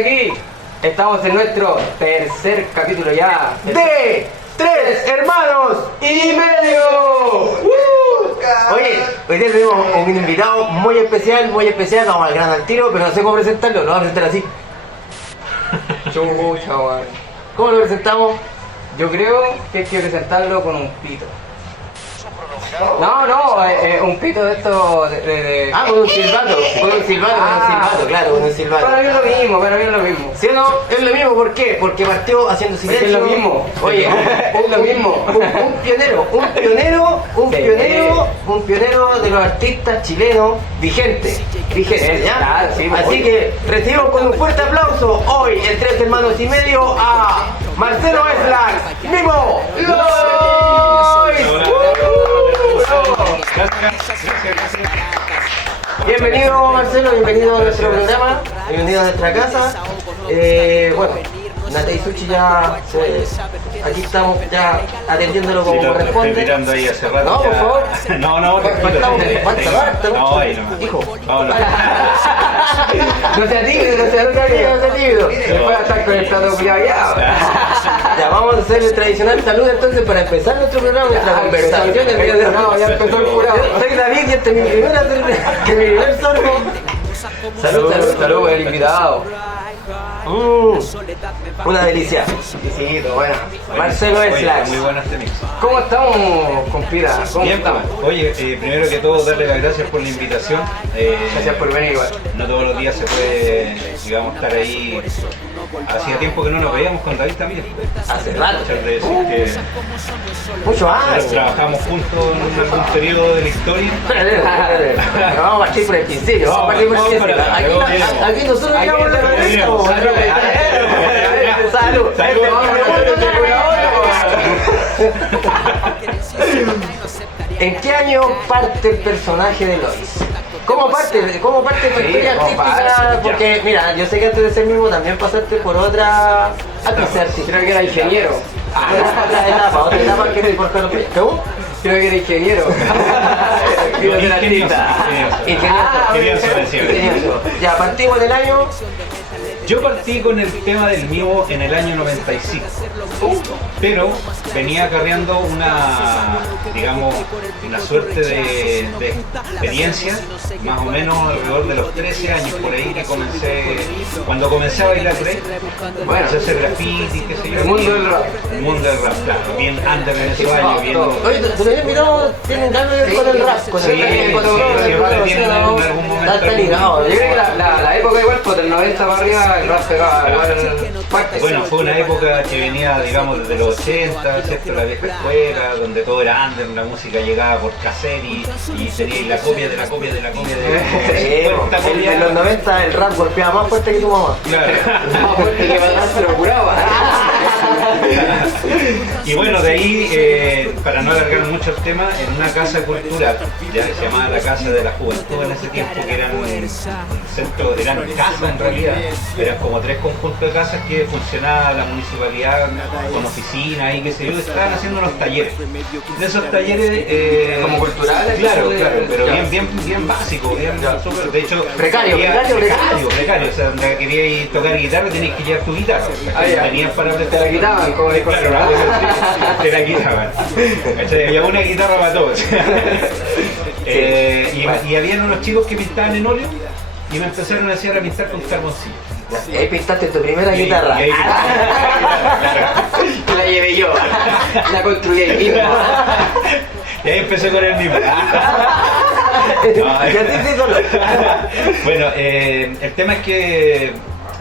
aquí. Estamos en nuestro tercer capítulo ya de Tres Hermanos y Medio. Oye, hoy día tenemos un invitado muy especial, vamos al grano al tiro, pero no sé cómo presentarlo, lo vamos a presentar así. Chucha, weón. ¿Cómo lo presentamos? Yo creo que hay que presentarlo con un pito. No, un pito de esto de... Ah, con un silbato, claro, con un silbato. Para mí es lo mismo. ¿Sí o no? Es lo mismo, ¿por qué? Porque partió haciendo silencio. Es lo mismo. Oye, es lo mismo. Un pionero de los artistas chilenos vigente, ¿ya? Claro, sí, así que recibimos con un fuerte aplauso hoy en Tres Hermanos y Medio a Marcelo Eslan, Mimo Bienvenido Marcelo, bienvenido a nuestro programa, bienvenido a nuestra casa. Bueno, Nate y Sushi ya aquí estamos ya atendiéndolo como corresponde. Estoy mirando ahí hace rato. No, por favor. No, ahí nomás. Hijo. Vámonos. No sea tímido. Después de estar con el plato culiado ya. Ya vamos a hacer el tradicional saludo entonces para empezar nuestro programa, nuestra conversación. Ya empezó el curado. Soy David y este es mi primer sorbo. Salud, el invitado. Una delicia. Exquisito, bueno. Marcelo Eslan. Muy bueno este mix. ¿Cómo estamos, compita? ¿Cómo Bien, estamos? oye, primero que todo darle las gracias por la invitación. Gracias por venir igual. No todos los días se puede, digamos, estar ahí. Hacía tiempo que no nos veíamos con David también. Hace rato. Muchas de decir que Mucho más. trabajamos juntos en algún periodo de la historia. Vamos a partir por el principio. Aquí nosotros llegamos a Salud. ¿En qué año parte el personaje de Lois? ¿Cómo parte tu historia artística? Porque, mira, yo sé que antes de ser mismo también pasaste por otra artista. Creo que era ingeniero. Otra etapa que te importa los pies. ¿Cómo? Creo que era ingeniero. Ingeniero. Ya, partimos del año. Yo partí con el tema del mimo en el año 95, pero venía acarreando una suerte de experiencia, más o menos alrededor de los 13 años por ahí que cuando comencé a bailar break, bueno, a hacer graffiti, qué sé yo. El mundo del rap. El mundo del rap, claro, bien under en esos años, bien... Oye, ¿tú habías mirado? Tienen algo que ver con el rap, siempre tienen en algún momento... Está ligado. Yo creo que la época igual, pues del 90 para arriba, el rap pegaba igual fuerte. Bueno, fue una época que venía, digamos, desde los 80, ¿cierto? La vieja escuela, donde todo era under, la música llegaba por cassette y teníais la copia de la copia de la copia de En los 90 el rap golpeaba más fuerte que tu mamá. Claro. Más fuerte que para se lo curaba. Y bueno, de ahí, para no alargar mucho el tema, en una casa cultural, ya que se llamaba la Casa de la Juventud en ese tiempo, que eran casas en realidad, eran como 3 conjuntos de casas que funcionaba la municipalidad con oficinas y qué sé yo, estaban haciendo unos talleres. De esos talleres... como culturales. Claro, pero bien básico, súper, de hecho... Precario. O sea, donde queríais tocar guitarra tenías que llevar tu guitarra. Tenías para Te la quitaban, como dijo. Claro, te la quitaban. Había una guitarra para todos. Y habían unos chicos que pintaban en óleo y me empezaron a hacer a pintar con carboncillo. Y ahí pintaste tu primera guitarra. La llevé yo. La construí ahí mismo. Y ahí empecé con el mismo. Bueno, el tema es que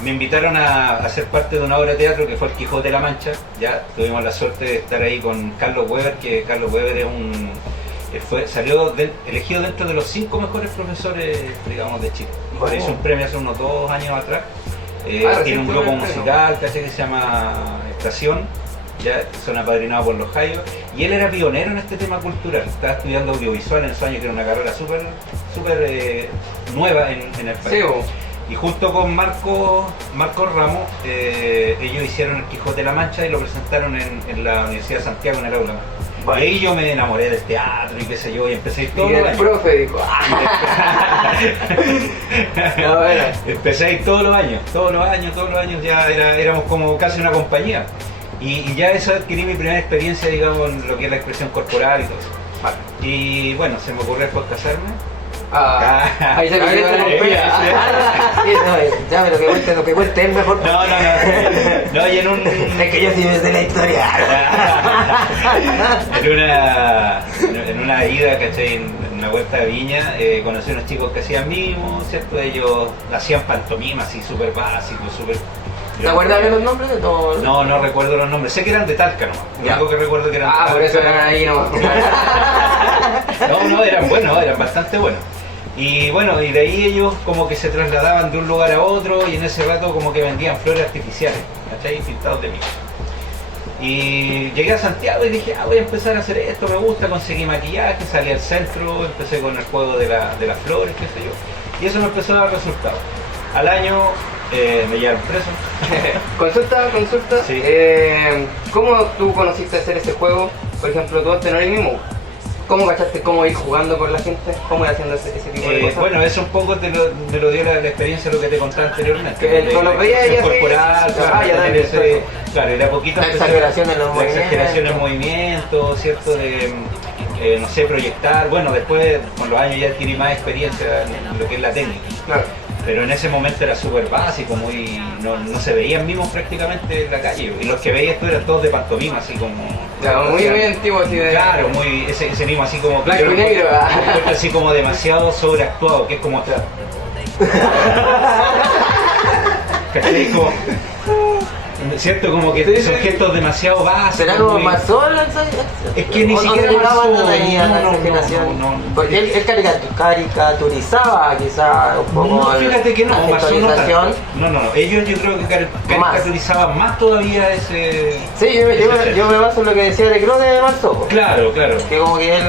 me invitaron a ser parte de una obra de teatro que fue El Quijote de la Mancha. Ya tuvimos la suerte de estar ahí con Carlos Weber, que Carlos Weber es elegido dentro de los 5 mejores profesores, digamos, de Chile. Bueno. Hizo un premio hace unos 2 años atrás. Tiene un grupo musical que se llama Estación, ya son apadrinados por los Jaios, y él era pionero en este tema cultural. Estaba estudiando audiovisual en esos años, que era una carrera súper nueva en el país. Sí, y junto con Marco Ramos, ellos hicieron El Quijote de la Mancha y lo presentaron en la Universidad de Santiago, en el aula. Y ahí yo me enamoré del teatro y qué sé yo, y empecé a ir todos Y los el años. profe dijo, no, bueno. Empecé a ir todos los años, ya éramos como casi una compañía. Y ya eso adquirí mi primera experiencia, digamos, en lo que es la expresión corporal y todo eso. Vale. Y bueno, se me ocurrió después casarme. Ahí se me quedó la Sí, ya, pero lo que cuente él mejor. No, y en un... Es que yo sí me sé la historia. en una ida, ¿cachai? En una vuelta de Viña, conocí a unos chicos que hacían mimos, ¿cierto? Ellos hacían pantomima así súper básico, súper... ¿Te acuerdas de los nombres de todos? No recuerdo los nombres, sé que eran de Talca nomás. Lo Ya. único que recuerdo que eran de Talca. Por eso eran ahí nomás. No, eran buenos, eran bastante buenos. Y bueno, y de ahí ellos como que se trasladaban de un lugar a otro y en ese rato como que vendían flores artificiales, ¿cachai? Pintados de mí. Y llegué a Santiago y dije, voy a empezar a hacer esto, me gusta, conseguí maquillaje, salí al centro, empecé con el juego de las flores, qué sé yo. Y eso me empezó a dar resultados. Al año me llevaron preso. Consulta. Sí. ¿Cómo tú conociste hacer ese juego? Por ejemplo, tú antes no eres mimo. ¿Cómo cachaste cómo ir jugando con la gente? ¿Cómo ir haciendo ese tipo de cosas? Bueno, eso un poco te lo dio la experiencia, lo que te conté anteriormente. Que de tú lo la veías y expresión así, corporal, ya tener dale, ese- claro, era poquito La exageración en los la exageración en movimientos, ¿cierto? De, no sé, proyectar. Bueno, después con los años ya adquirí más experiencia en lo que es la técnica. Claro. Pero en ese momento era súper básico, no se veían mimos prácticamente en la calle. Y los que veías tú eran todos de pantomima, así como... Ya, muy antiguo así de... Claro, ese mimo así como... Blanco y negro. Así como demasiado sobreactuado, que es como... ¿Cachai? Como... ¿Cierto? Como que son gestos demasiado básicos. ¿Será como muy- más solo? Es que ni ¿O siquiera no llegaban Marzón, ahí a la no, exageración? no. Porque él caricaturizaba quizá un poco No, fíjate que no, la Marzón no gestualización. tanto. No. Ellos yo creo que caricaturizaban más todavía ese... Sí, yo me baso en lo que decía de Cruz de Marzo. Claro. Que como que él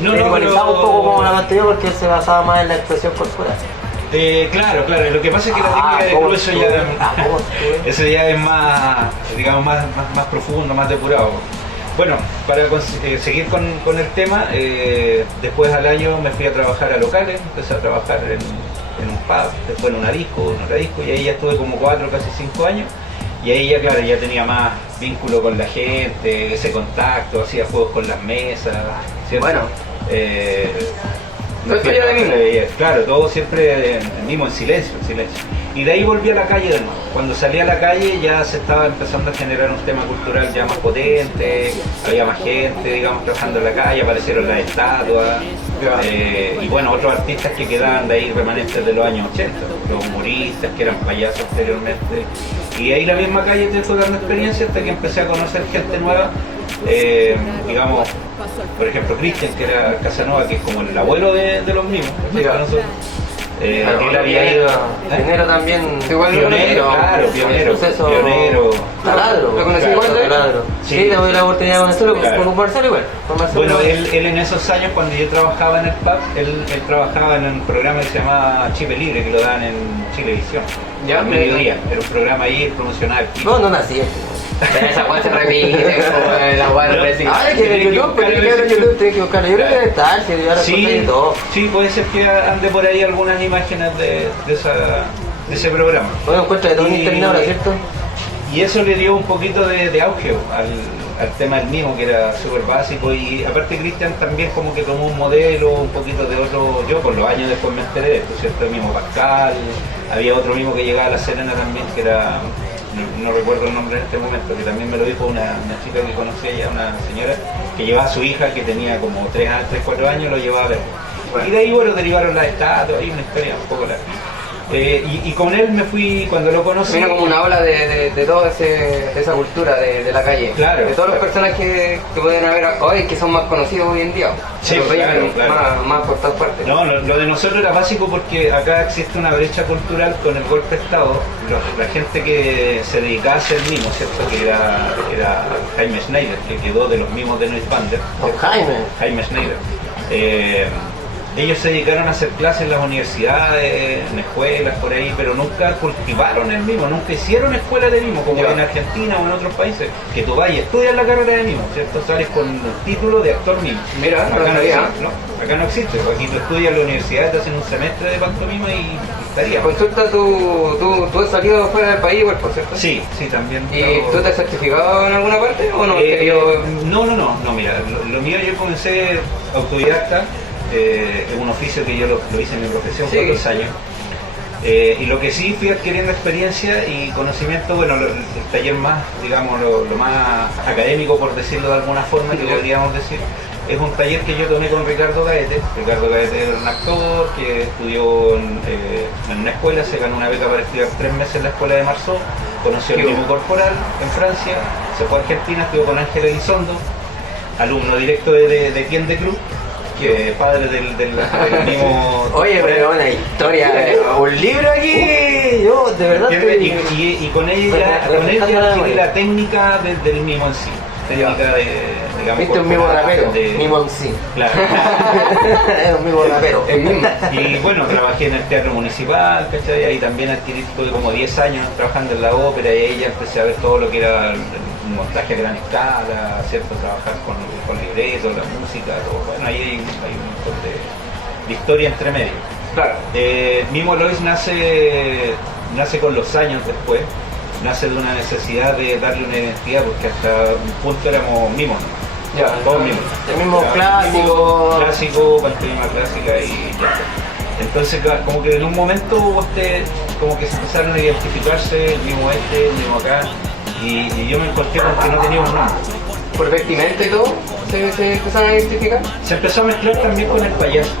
No, ridiculizaba pero- un poco como la anterior porque él se basaba más en la expresión corporal. Claro. Lo que pasa es que la técnica de ¿cómo Cruz eso estuve? ya... ¿Cómo estuve? Eso ya es más, digamos, más profundo, más depurado. Bueno, para seguir con el tema, después al año me fui a trabajar a locales, empecé a trabajar en un pub, después en una disco, y ahí ya estuve como 4, casi 5 años. Y ahí ya, claro, ya tenía más vínculo con la gente, ese contacto, hacía juegos con las mesas, ¿cierto? Bueno. No Todo esto ya de mimo. Claro, todo siempre mismo en silencio. Y de ahí volví a la calle de nuevo. Cuando salí a la calle ya se estaba empezando a generar un tema cultural ya más potente, había más gente, digamos, trabajando en la calle, aparecieron las estatuas, y bueno, otros artistas que quedaban de ahí remanentes de los años 80, los humoristas que eran payasos anteriormente. Y ahí la misma calle te fue dando experiencia hasta que empecé a conocer gente nueva, digamos, por ejemplo Cristian, que era Casanova, que es como el abuelo de los mismos, ¿no? Claro. Nosotros. Claro, Él había ido... Pionero también. Igual Pionero, claro, pionero. Taladro. ¿Lo conocí Claro, igual? Taladro. Sí. Sí, le doy la oportunidad de conocerlo Claro. con Marcelo igual. Con Marcelo Bueno, igual. él en esos años, cuando yo trabajaba en el pub, él trabajaba en un programa que se llamaba Chile Libre, que lo dan en Chilevisión. Ya, A mediodía. Era un programa ahí promocional. No nací. Pero esa weá se repite, como la weá repite. Ah, es que en YouTube, pero yo creo que en YouTube tengo que buscarlo. Yo creo que debe estar, si ahora Sí, y todo. sí, puede ser que ande por ahí algunas imágenes de ese programa. Bueno, encuentro de todo en Y- internet ahora, ¿cierto? Y eso le dio un poquito de auge al tema del mimo, que era súper básico. Y aparte Cristian también como que tomó un modelo, un poquito de otro. Yo por los años después me enteré de esto, ¿cierto? El mimo Pascal, había otro mimo que llegaba a La Serena también, que era, no recuerdo el nombre en este momento, que también me lo dijo una chica que conocí ella, una señora, que llevaba a su hija, que tenía como 3, 4 años, lo llevaba a ver. Y de ahí, bueno, derivaron las estatuas, y una historia un poco larga. Y con él me fui, cuando lo conocí... Vino como una ola de toda esa cultura de la calle. Claro, de todos los claro. personajes que pueden haber hoy, que son más conocidos hoy en día. Sí, Los veían claro. Más por todas partes. No, lo de nosotros era básico porque acá existe una brecha cultural con el golpe de Estado. La gente que se dedicaba a hacer mimos, ¿cierto? Que era Jaime Schneider, que quedó de los mimos de Noise Bander. Con Jaime. Jaime Schneider. ellos se dedicaron a hacer clases en las universidades, en escuelas, por ahí, pero nunca cultivaron el mimo, nunca hicieron escuelas de mimo, como en Argentina o en otros países, que tú vayas y estudias la carrera de mimo, ¿cierto? Sales con el título de actor mimo. Mira, acá no existe, no, acá no existe, aquí tú estudias en la universidad, te hacen un semestre de pantomima y estaría. Consulta, tú has salido fuera del país igual, por cierto. Sí, también. ¿Y tú te has certificado en alguna parte o no? No, mira, lo mío yo comencé autodidacta, es un oficio que yo lo hice en mi profesión por 2 años. Y lo que sí fui adquiriendo experiencia y conocimiento, bueno, el taller más, digamos, lo más académico, por decirlo de alguna forma, que podríamos decir, es un taller que yo tomé con Ricardo Gaete. Ricardo Gaete era un actor que estudió en una escuela, se ganó una beca para estudiar 3 meses en la escuela de Marceau, conoció el mimo corporal en Francia, se fue a Argentina, estuvo con Ángel Elizondo, alumno directo de Etienne de Cruz, que padre del mimo. Oye, pero una historia, un libro aquí, yo de verdad y con ella adquirí la técnica del mimo en sí. Técnica de, digamos, viste un mimo rapero, mimo en sí. Claro. Es un mimo rapero. Y bueno, trabajé en el Teatro Municipal, ¿cachai? Ahí también tuve como 10 años trabajando en la ópera y ahí ya empecé a ver todo lo que era el montaje a gran escala, ¿cierto? Trabajar con libretos, la música, todo. Bueno, ahí hay un montón de historia entre medio. Claro. Mimo Lois nace con los años después. Nace de una necesidad de darle una identidad, porque hasta un punto éramos mimos, ¿no? Ya, todos mimos. El mismo clásico. Clásico, pantomima clásica y ya. Entonces, como que en un momento como que se empezaron a identificarse, el mimo el mimo acá, y yo me encontré con que no teníamos nombre. ¿Por vestimenta y todo? ¿Se empezaron a identificar? Se empezó a mezclar también con el payaso.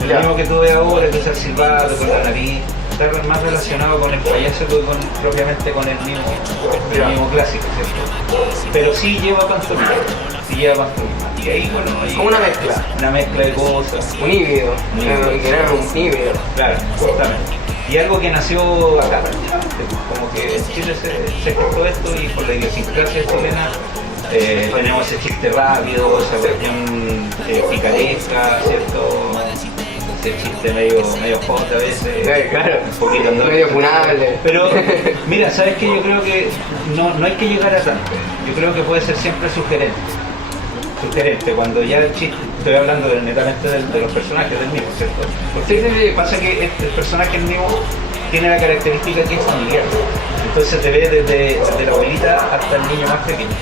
El mismo que tuve ahora, que es el silbato, con la nariz. Está más relacionado con el payaso que propiamente con el mimo clásico, ¿cierto? Pero sí lleva pantomima, y ahí, bueno, como una mezcla. Una mezcla de cosas. Un híbrido, un híbrido. Claro, justamente. Y algo que nació acá, como que en Chile se gestó esto, y por la idiosincrasia chilena tenemos ese chiste rápido, esa cuestión picaresca, ¿cierto? Ese chiste medio hot a veces, claro, un poquito medio funable. Pero mira, sabes que yo creo que no hay que llegar a tanto. Yo creo que puede ser siempre sugerente cuando ya el chiste, estoy hablando netamente de los personajes del mismo, ¿cierto? Porque pasa que el personaje del mismo tiene la característica que es familiar, entonces te ve desde la abuelita hasta el niño más pequeño.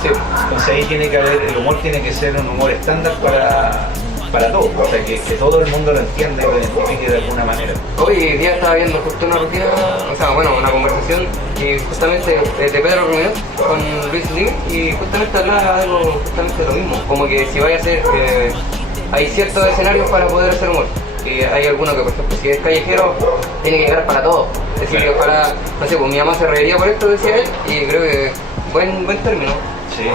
Sí. Entonces ahí tiene que haber, el humor tiene que ser un humor estándar para todos, o sea, que todo el mundo lo entienda y lo identifique de alguna manera. Hoy día estaba viendo justo una rutina, una conversación, y justamente de Pedro Ruminot con Luis Lim, y justamente hablaba de algo justamente lo mismo, como que si vaya a hacer, hay ciertos escenarios para poder hacer humor, y hay algunos que, por ejemplo, si es callejero, tiene que llegar para todo, es decir, claro. Ojalá, no sé, pues mi mamá se reiría por esto, decía él, y creo que buen término. Sí.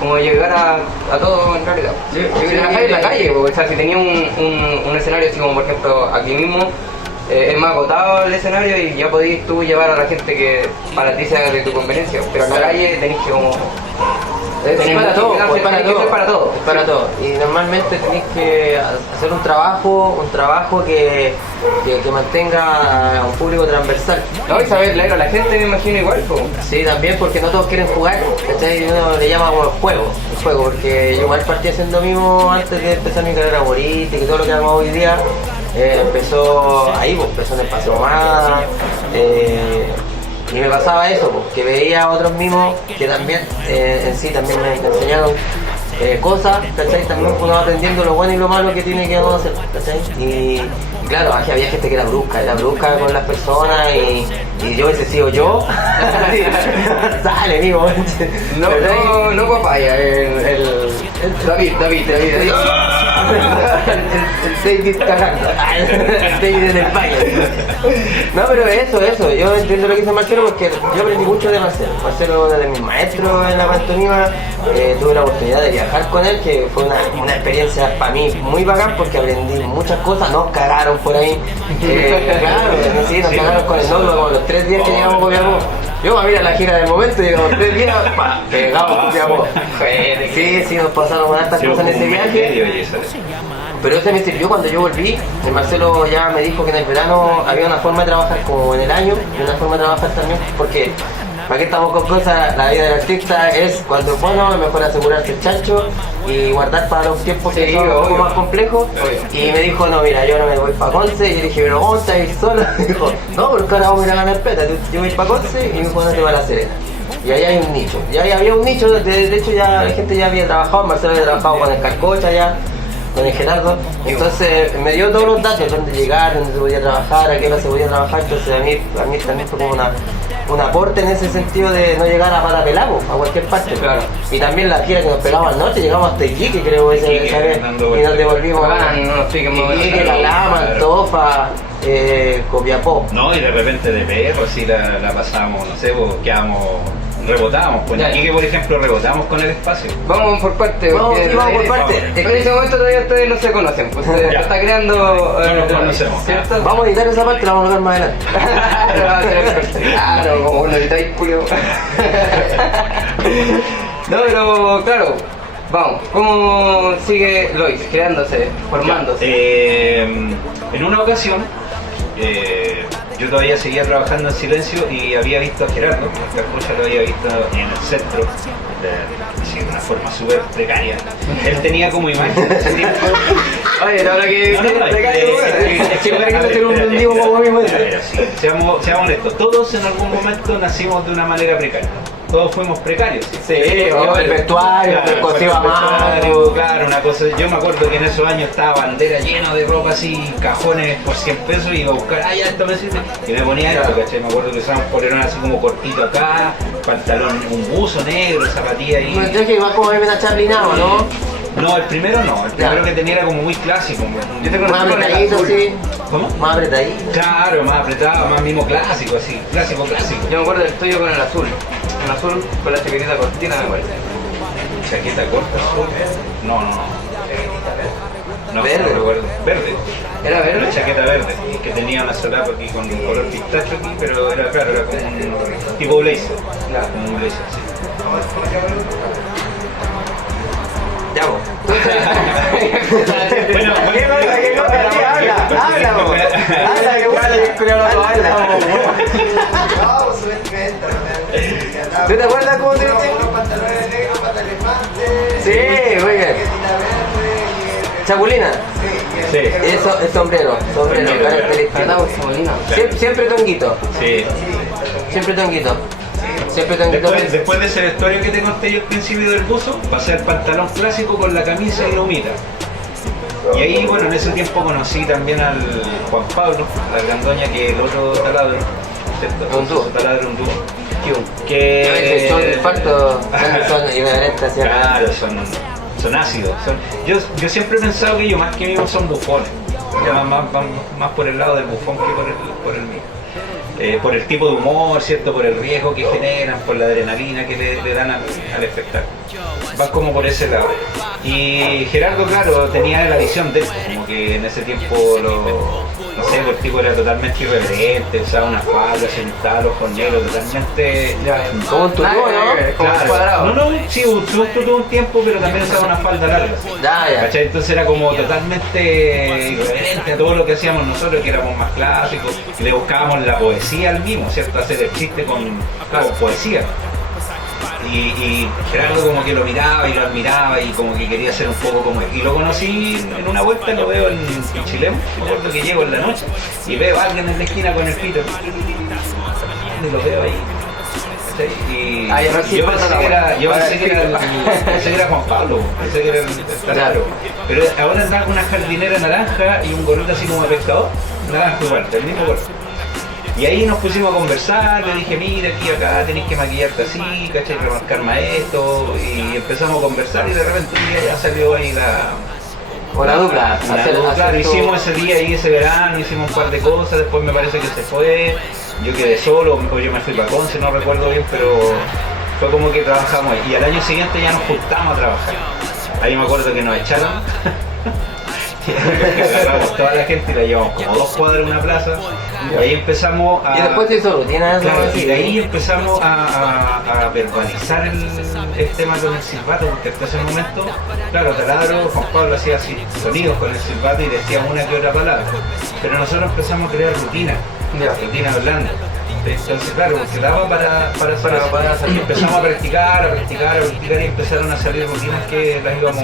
Como llegar a todo en realidad. Trabajar en la calle, porque, o sea, si tenía un escenario así como por ejemplo aquí mismo, es más agotado el escenario y ya podís tú llevar a la gente que para ti sea de tu conveniencia, pero en la calle tenés que como... Es para todo, para todo. Y normalmente tenés que hacer un trabajo que mantenga un público transversal. No, y saber leer a la gente, me imagino igual, pues. Sí, también porque no todos quieren jugar, ¿cachai? Uno le llama como el juego, porque yo igual partí haciendo mimo antes de empezar mi carrera humorística y todo lo que hago hoy día. Empezó ahí, empezó en el Paseo Más. Y me pasaba eso, que veía a otros mimos que también en sí también me enseñaron cosas, ¿cachai? También uno va aprendiendo lo bueno y lo malo que tiene que hacer, ¿cachai? Y claro, había gente que era brusca con las personas y yo hubiese sido yo. Sale, amigo. No papaya, el David. El David cagando. El David en España. No, pero eso. Yo entiendo lo que dice Marcelo porque yo aprendí mucho de Marcelo. Marcelo, desde mi maestro en la pantomima, tuve la oportunidad de viajar con él, que fue una experiencia para mí muy bacán porque aprendí muchas cosas. Nos cagaron por ahí. Claro, sí, nos cagaron con el nódulo como los 3 días que llegamos a Copiapó. Yo, mira la gira del momento, llegamos 3 días, pegamos a Copiapó. Sí, nos pasaron con hartas cosas en ese viaje. Pero ese me sirvió cuando yo volví. El Marcelo ya me dijo que en el verano había una forma de trabajar como en el año y una forma de trabajar también, porque ¿para qué estamos con cosas? La vida del artista es cuando es bueno, es mejor asegurarse el chancho y guardar para los tiempos que son un poco más complejos. Y me dijo, no, mira, yo no me voy para Conce. Y yo le dije, pero ¿cómo te vas a ir solo? Y dijo, no, porque ahora vamos a ir a ganar plata. Yo voy para Conce y me dijo, no te va a La Serena. Y ahí hay un nicho. Y ahí había un nicho, de hecho ya la gente ya había trabajado, Marcelo había trabajado con el Carcocha ya, con el Gerardo. Entonces me dio todos los datos, dónde llegar, dónde se podía trabajar, a qué hora se podía trabajar. Entonces a mí también fue como un aporte en ese sentido de no llegar a Patapelabo, a cualquier parte. Claro. Y también la gira que nos pegaba al norte, llegamos hasta Iquique, creo, esa vez, y nos devolvimos Iquique, Calama, Antofa, Copiapó. No, y de repente de perro, así la pasamos, no sé, pues, quedamos, rebotábamos. Pues aquí que por ejemplo rebotamos con el espacio. Vamos por parte. Vamos, porque sí, vamos por parte. En ese momento todavía ustedes no se conocen, pues se Ya. está creando. No nos conocemos. ¿Cierto? Vamos a editar esa parte, la vamos a hablar más adelante. Claro, como lo editáis, Julio. No, pero claro, vamos, ¿cómo sigue Lois creándose, formándose? En una ocasión, yo todavía seguía trabajando en silencio y había visto a Gerardo, el Carcocha lo había visto en el centro, de una forma súper precaria. Él tenía como imagen en ese tiempo. Oye, ahora que Siempre hay que hacer un mendigo como a mí, güey. Seamos honestos, todos en algún momento nacimos de una manera precaria. Todos fuimos precarios. Sí, el vestuario, el cosido a mano. Claro, una cosa. Yo me acuerdo que en esos años estaba bandera llena de ropa así, cajones por 100 pesos y iba a buscar, ya esto me sirve. Y me ponía esto, ¿cachai? Me acuerdo que usaban polerón así como cortito acá, pantalón, un buzo negro, zapatilla ahí. No, yo que iba como a verme a chaplinado, ¿no? No, el primero no, el primero que tenía era como muy clásico. Yo te Más conocí con el apretadito, azul. sí. ¿Cómo? Más apretadito. Claro, más apretado, más mismo clásico, así, clásico. Yo me acuerdo del tuyo con el azul. El azul con la chaquetita cortina, me acuerdo. Chaqueta corta, azul. No. No, Verde. no recuerdo. Verde. ¿Era verde? Una chaqueta verde, que tenía una solapa aquí con un color pistacho aquí, pero era claro, era como un tipo blazer. Claro. Como un blazer, sí. Ya, vos. Bueno, ¿Qué cosa? Sí, habla, vos. Habla, que gusta que coreógrafo habla. ¿Tú te acuerdas cómo te viste? Sí, muy bien. Chapulina. Sí. Eso es sombrero, característico. Cantamos Molina. Siempre tonguito, Sí. siempre tonguito. Siempre tonguito. Después de ese vestuario que te conté yo al principio del buzo, pasé al pantalón clásico con la camisa y la humita. Y ahí, bueno, en ese tiempo conocí también al Juan Pablo, la Gandoña, que es el otro taladro, ¿cierto? Un dúo. Taladro, un dúo. Que Que... son el facto, son irreverentes hacia Claro, son ácidos. Yo siempre he pensado que ellos más que mimos son bufones. Más por el lado del bufón que por el mío. Por el tipo de humor, ¿cierto? Por el riesgo que generan, por la adrenalina que le dan al espectáculo. Van como por ese lado. Y Gerardo, claro, tenía la visión de él, como que en ese tiempo no sé, el tipo era totalmente irreverente, usaba una falda, se pintaba los ojos negros, totalmente... como un tubo, ¿no? Como un Claro. cuadrado. No, sí, tuvo un tiempo, pero también usaba una falda larga. Ya. ¿Cachai? Entonces era como totalmente irreverente a todo lo que hacíamos nosotros, que éramos más clásicos, y le buscábamos la poesía al mismo, ¿cierto? Hacer el chiste con poesía. Y Gerardo como que lo miraba y lo admiraba y como que quería ser un poco como él. Y lo conocí en una vuelta, lo veo en Chilemu, me acuerdo que llego en la noche y veo a alguien en la esquina con el pito. Y lo veo ahí. ¿cachai? Y Ah, ya no yo pensé que era Juan Pablo, pensé que era el taladro. Pero ahora andaba con una jardinera naranja y un gorrito así como de pescador, naranja igual, del mismo gorro. Y ahí nos pusimos a conversar, le dije, mira, aquí acá tenés que maquillarte así, ¿cachai? Remarcar más esto, y empezamos a conversar y de repente un día ya salió ahí la dupla. claro, hicimos ese día y ese verano, hicimos un par de cosas, después me parece que se fue, yo quedé solo, o yo me fui para Conce, no recuerdo bien, pero fue como que trabajamos ahí. Y al año siguiente ya nos juntamos a trabajar. Ahí me acuerdo que nos echaron. Agarramos toda la gente y la llevamos como 2 cuadras a una plaza. Y ahí empezamos a... Y después se hizo rutina. Claro, ¿no? y de ahí empezamos a verbalizar el tema con el silbato, porque hasta ese momento, claro, Taladro, Juan Pablo hacía así, sonidos con el silbato y decía una que otra palabra. Pero nosotros empezamos a crear rutinas hablando. Entonces, claro, porque daba para salir. Empezamos a practicar y empezaron a salir rutinas que las íbamos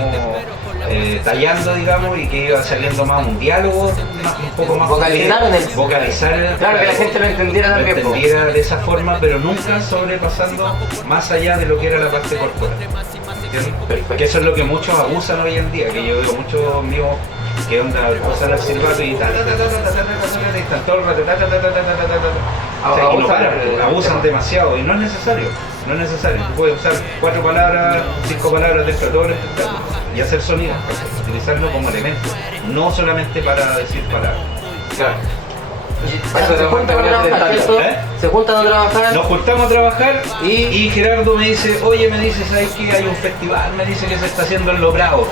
tallando, digamos, y que iba saliendo más un diálogo, un poco más vocalizar, Claro, que la gente lo entendiera también. Lo entendiera de esa forma, pero nunca sobrepasando más allá de lo que era la parte corporal. ¿Entiendes? Que eso es lo que muchos abusan hoy en día, que yo veo muchos amigos que onda pasan al silbato y están todo el rato o sea, y no paran, abusan demasiado y no es necesario. No es necesario, tú puedes usar 4 palabras, 5 palabras dentro de todo el espectáculo y hacer sonido, utilizarlo como elemento, no solamente para decir palabras. Claro. Se juntan a trabajar. Nos juntamos a trabajar y Gerardo me dice, oye, ¿sabes qué? Hay un festival, me dice que se está haciendo en Los Bravos.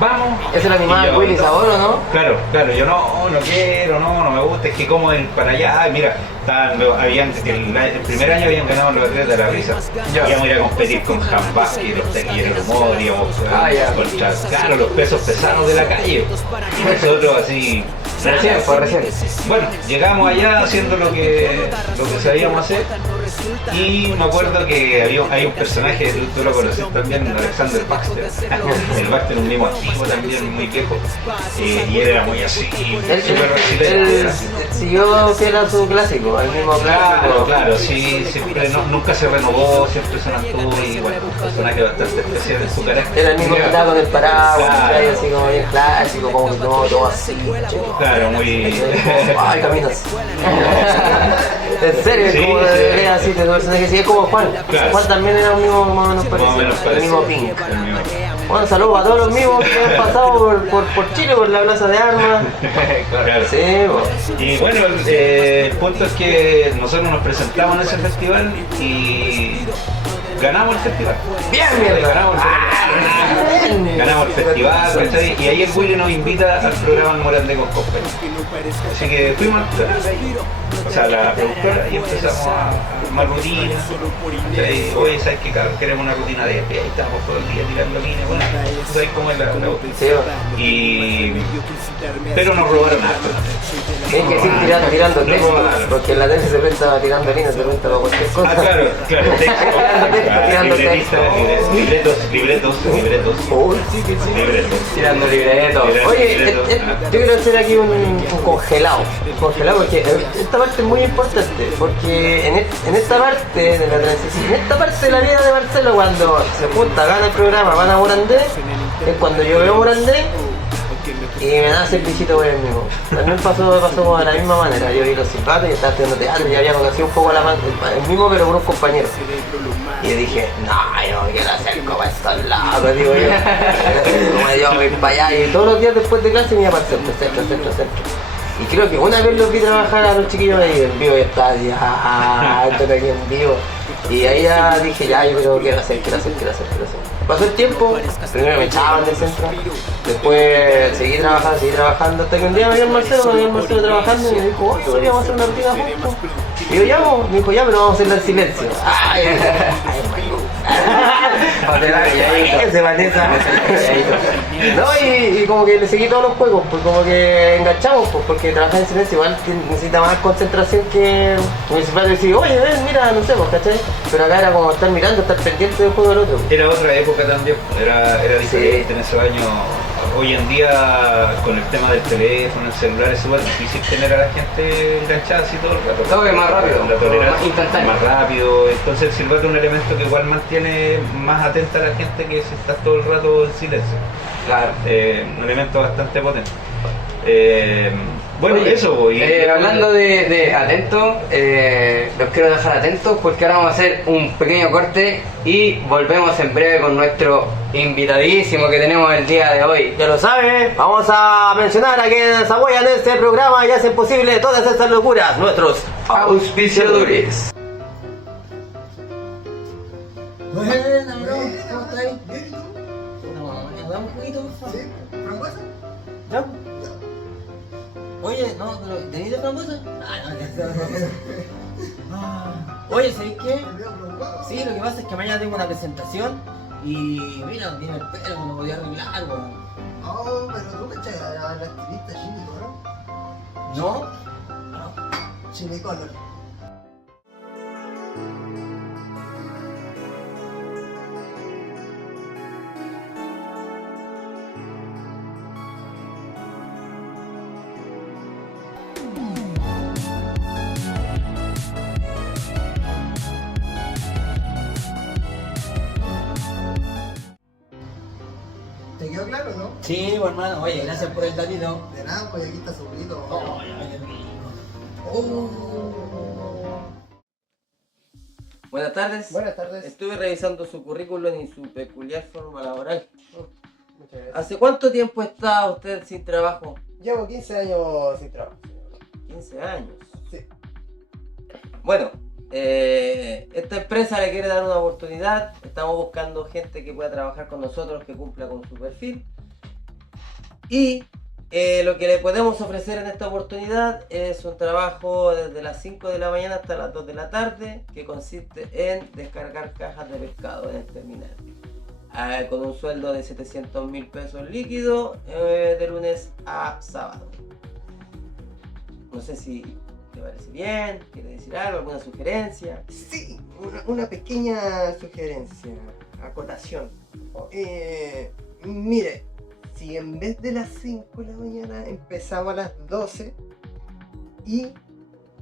Vamos. Es el animal de Willy Sabor, ¿o no? Claro, yo no quiero, no me gusta, es que como para allá, mira, el primer año habían ganado los atletas de la risa. Íbamos a ir a competir con Jambas y los tequilleros de humor, íbamos contra, claro, los pesos pesados de la calle. Y nosotros así. Recién. Bueno, llegamos allá haciendo lo que sabíamos hacer y me acuerdo que hay un personaje, tú lo conoces también, Alexander Baxter. El Baxter es un mimo antiguo también, muy viejo, y él era muy así, súper Él siguió fiel a su clásico, al mismo clásico. Claro, sí, siempre, nunca se renovó, siempre se mantuvo y bueno, un personaje bastante especial en su carácter. Era el mismo que estaba con el paraguas, así como bien clásico, como que todo así. Claro, muy... Ay, caminos. En serio, Sí, como sí. debería así, de personaje así, es como Juan. Claro. Juan también era un mismo más o menos parecido, el mismo Pink. El mismo. Bueno, saludos a todos los mismos que han pasado por Chile, por la Plaza de Armas. Claro. Sí, pues. Y bueno, el punto es que nosotros nos presentamos en ese festival y ganamos el festival. Bien, Ganamos el festival, ¿cachai? Y ahí el Willy nos invita al programa Morandé con compañía. Así que fuimos o sea, la productora, y empezamos a armar rutinas. Oye, ¿sabes qué? Queremos una rutina de ahí estamos todo el día tirando líneas, bueno, ¿sabes cómo es la pero nos robaron harto. Hay que seguir tirando texto, porque en la tele se presta tirando líneas, se presta para cualquier cosa. Ah, claro, Tirando libretistas, libretos. Tirando libretos. Oye, yo quiero hacer aquí un congelado. Porque esta parte es muy importante, porque en esta parte de la transición, en esta parte de la vida de Marcelo, cuando se junta, gana el programa, van a Morandé, es cuando yo veo Morandé y me da hacer visita por el mismo. También pasó de la misma manera. Yo vi los silbatos y estaba estudiando teatro y había conocido un poco el mismo, pero por un compañero. Y yo dije, no, yo no me quiero hacer como estos locos, digo yo. Como yo voy para allá y todos los días después de clase me iba para el centro. Y creo que una vez los vi trabajar a los chiquillos ahí en vivo y estaba esto aquí en vivo. Y ahí ya dije, ya, yo quiero hacer. Pasó el tiempo, primero me echaban del centro, después seguí trabajando, hasta que un día me vio el Marcelo trabajando y me dijo, oh, podríamos hacer una rutina juntos. Y yo, ya, me dijo, ya, pero vamos a hacerla en silencio. No, y como que le seguí todos los juegos, pues como que enganchamos, pues, porque trabajar en silencio igual necesita más concentración que municipal decir, oye, ven, mira, no sé, pues, ¿cachai? Pero acá era como estar mirando, estar pendiente del juego del otro. Era otra época también, era diferente en esos años. Hoy en día, con el tema del teléfono, el celular, es súper difícil tener a la gente enganchada así todo el rato. Todo es más rápido, la tolerancia más instantáneo. Más rápido. Entonces el silbato es un elemento que igual mantiene más atenta a la gente que si estás todo el rato en silencio. Claro. Un elemento bastante potente. Bueno, oye, eso voy. Hablando de atentos, los quiero dejar atentos porque ahora vamos a hacer un pequeño corte y volvemos en breve con nuestro invitadísimo que tenemos el día de hoy. Ya lo sabe, vamos a mencionar a quienes apoyan este programa y hacen posible todas estas locuras, nuestros auspiciadores. Buena, bro, ¿cómo estáis? No, ¿me da un juguito, por favor? Ya, Oye, no, pero ¿tenéis de frambuesa? Ah, no, de frambuesa. Oye, ¿sabéis qué? Sí, lo que pasa es que mañana tengo una presentación y mira, tiene el pelo, no podía arreglar, weón. Oh, pero tú cachai a la estilista Jimmy Color. ¿No? Jimmy Color. ¿Te quedó claro, no? Sí, pues, hermano, oye, gracias por el datito. De nada, pues aquí está su grito. Oh, qué rico. Buenas tardes. Buenas tardes. Estuve revisando su currículum y su peculiar forma laboral. Muchas gracias. ¿Hace cuánto tiempo está usted sin trabajo? Llevo 15 años sin trabajo, señor. 15 años. Sí. Bueno, esta empresa le quiere dar una oportunidad. Estamos buscando gente que pueda trabajar con nosotros, que cumpla con su perfil. Y lo que le podemos ofrecer en esta oportunidad es un trabajo desde las 5 de la mañana hasta las 2 de la tarde, que consiste en descargar cajas de pescado en el terminal. Con un sueldo de 700.000 pesos líquidos de lunes a sábado. No sé si te parece bien, quiere decir algo, alguna sugerencia. Sí, una pequeña sugerencia, acotación. Mire, si en vez de las 5 de la mañana empezamos a las 12 y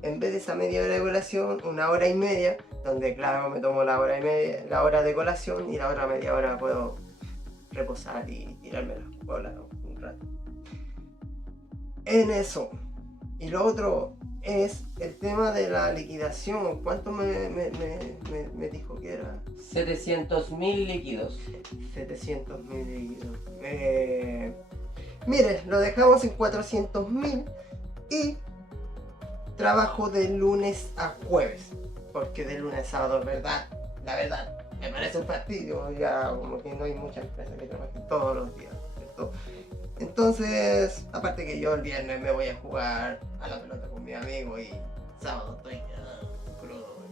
en vez de esa media hora de colación, 1 hora y media, donde claro me tomo la hora y media, la hora de colación y la otra media hora puedo reposar y tirarme la bola un rato. En eso. Y lo otro es el tema de la liquidación. ¿Cuánto me dijo que era? 700.000 líquidos. 700.000 líquidos. Mire, lo dejamos en 400.000 y trabajo de lunes a jueves. Porque de lunes a sábado, la verdad, me parece un fastidio. Ya como que no hay mucha empresa que trabaje todos los días, ¿cierto? Entonces, aparte que yo el viernes me voy a jugar a la pelota con mi amigo y sábado estoy crudo,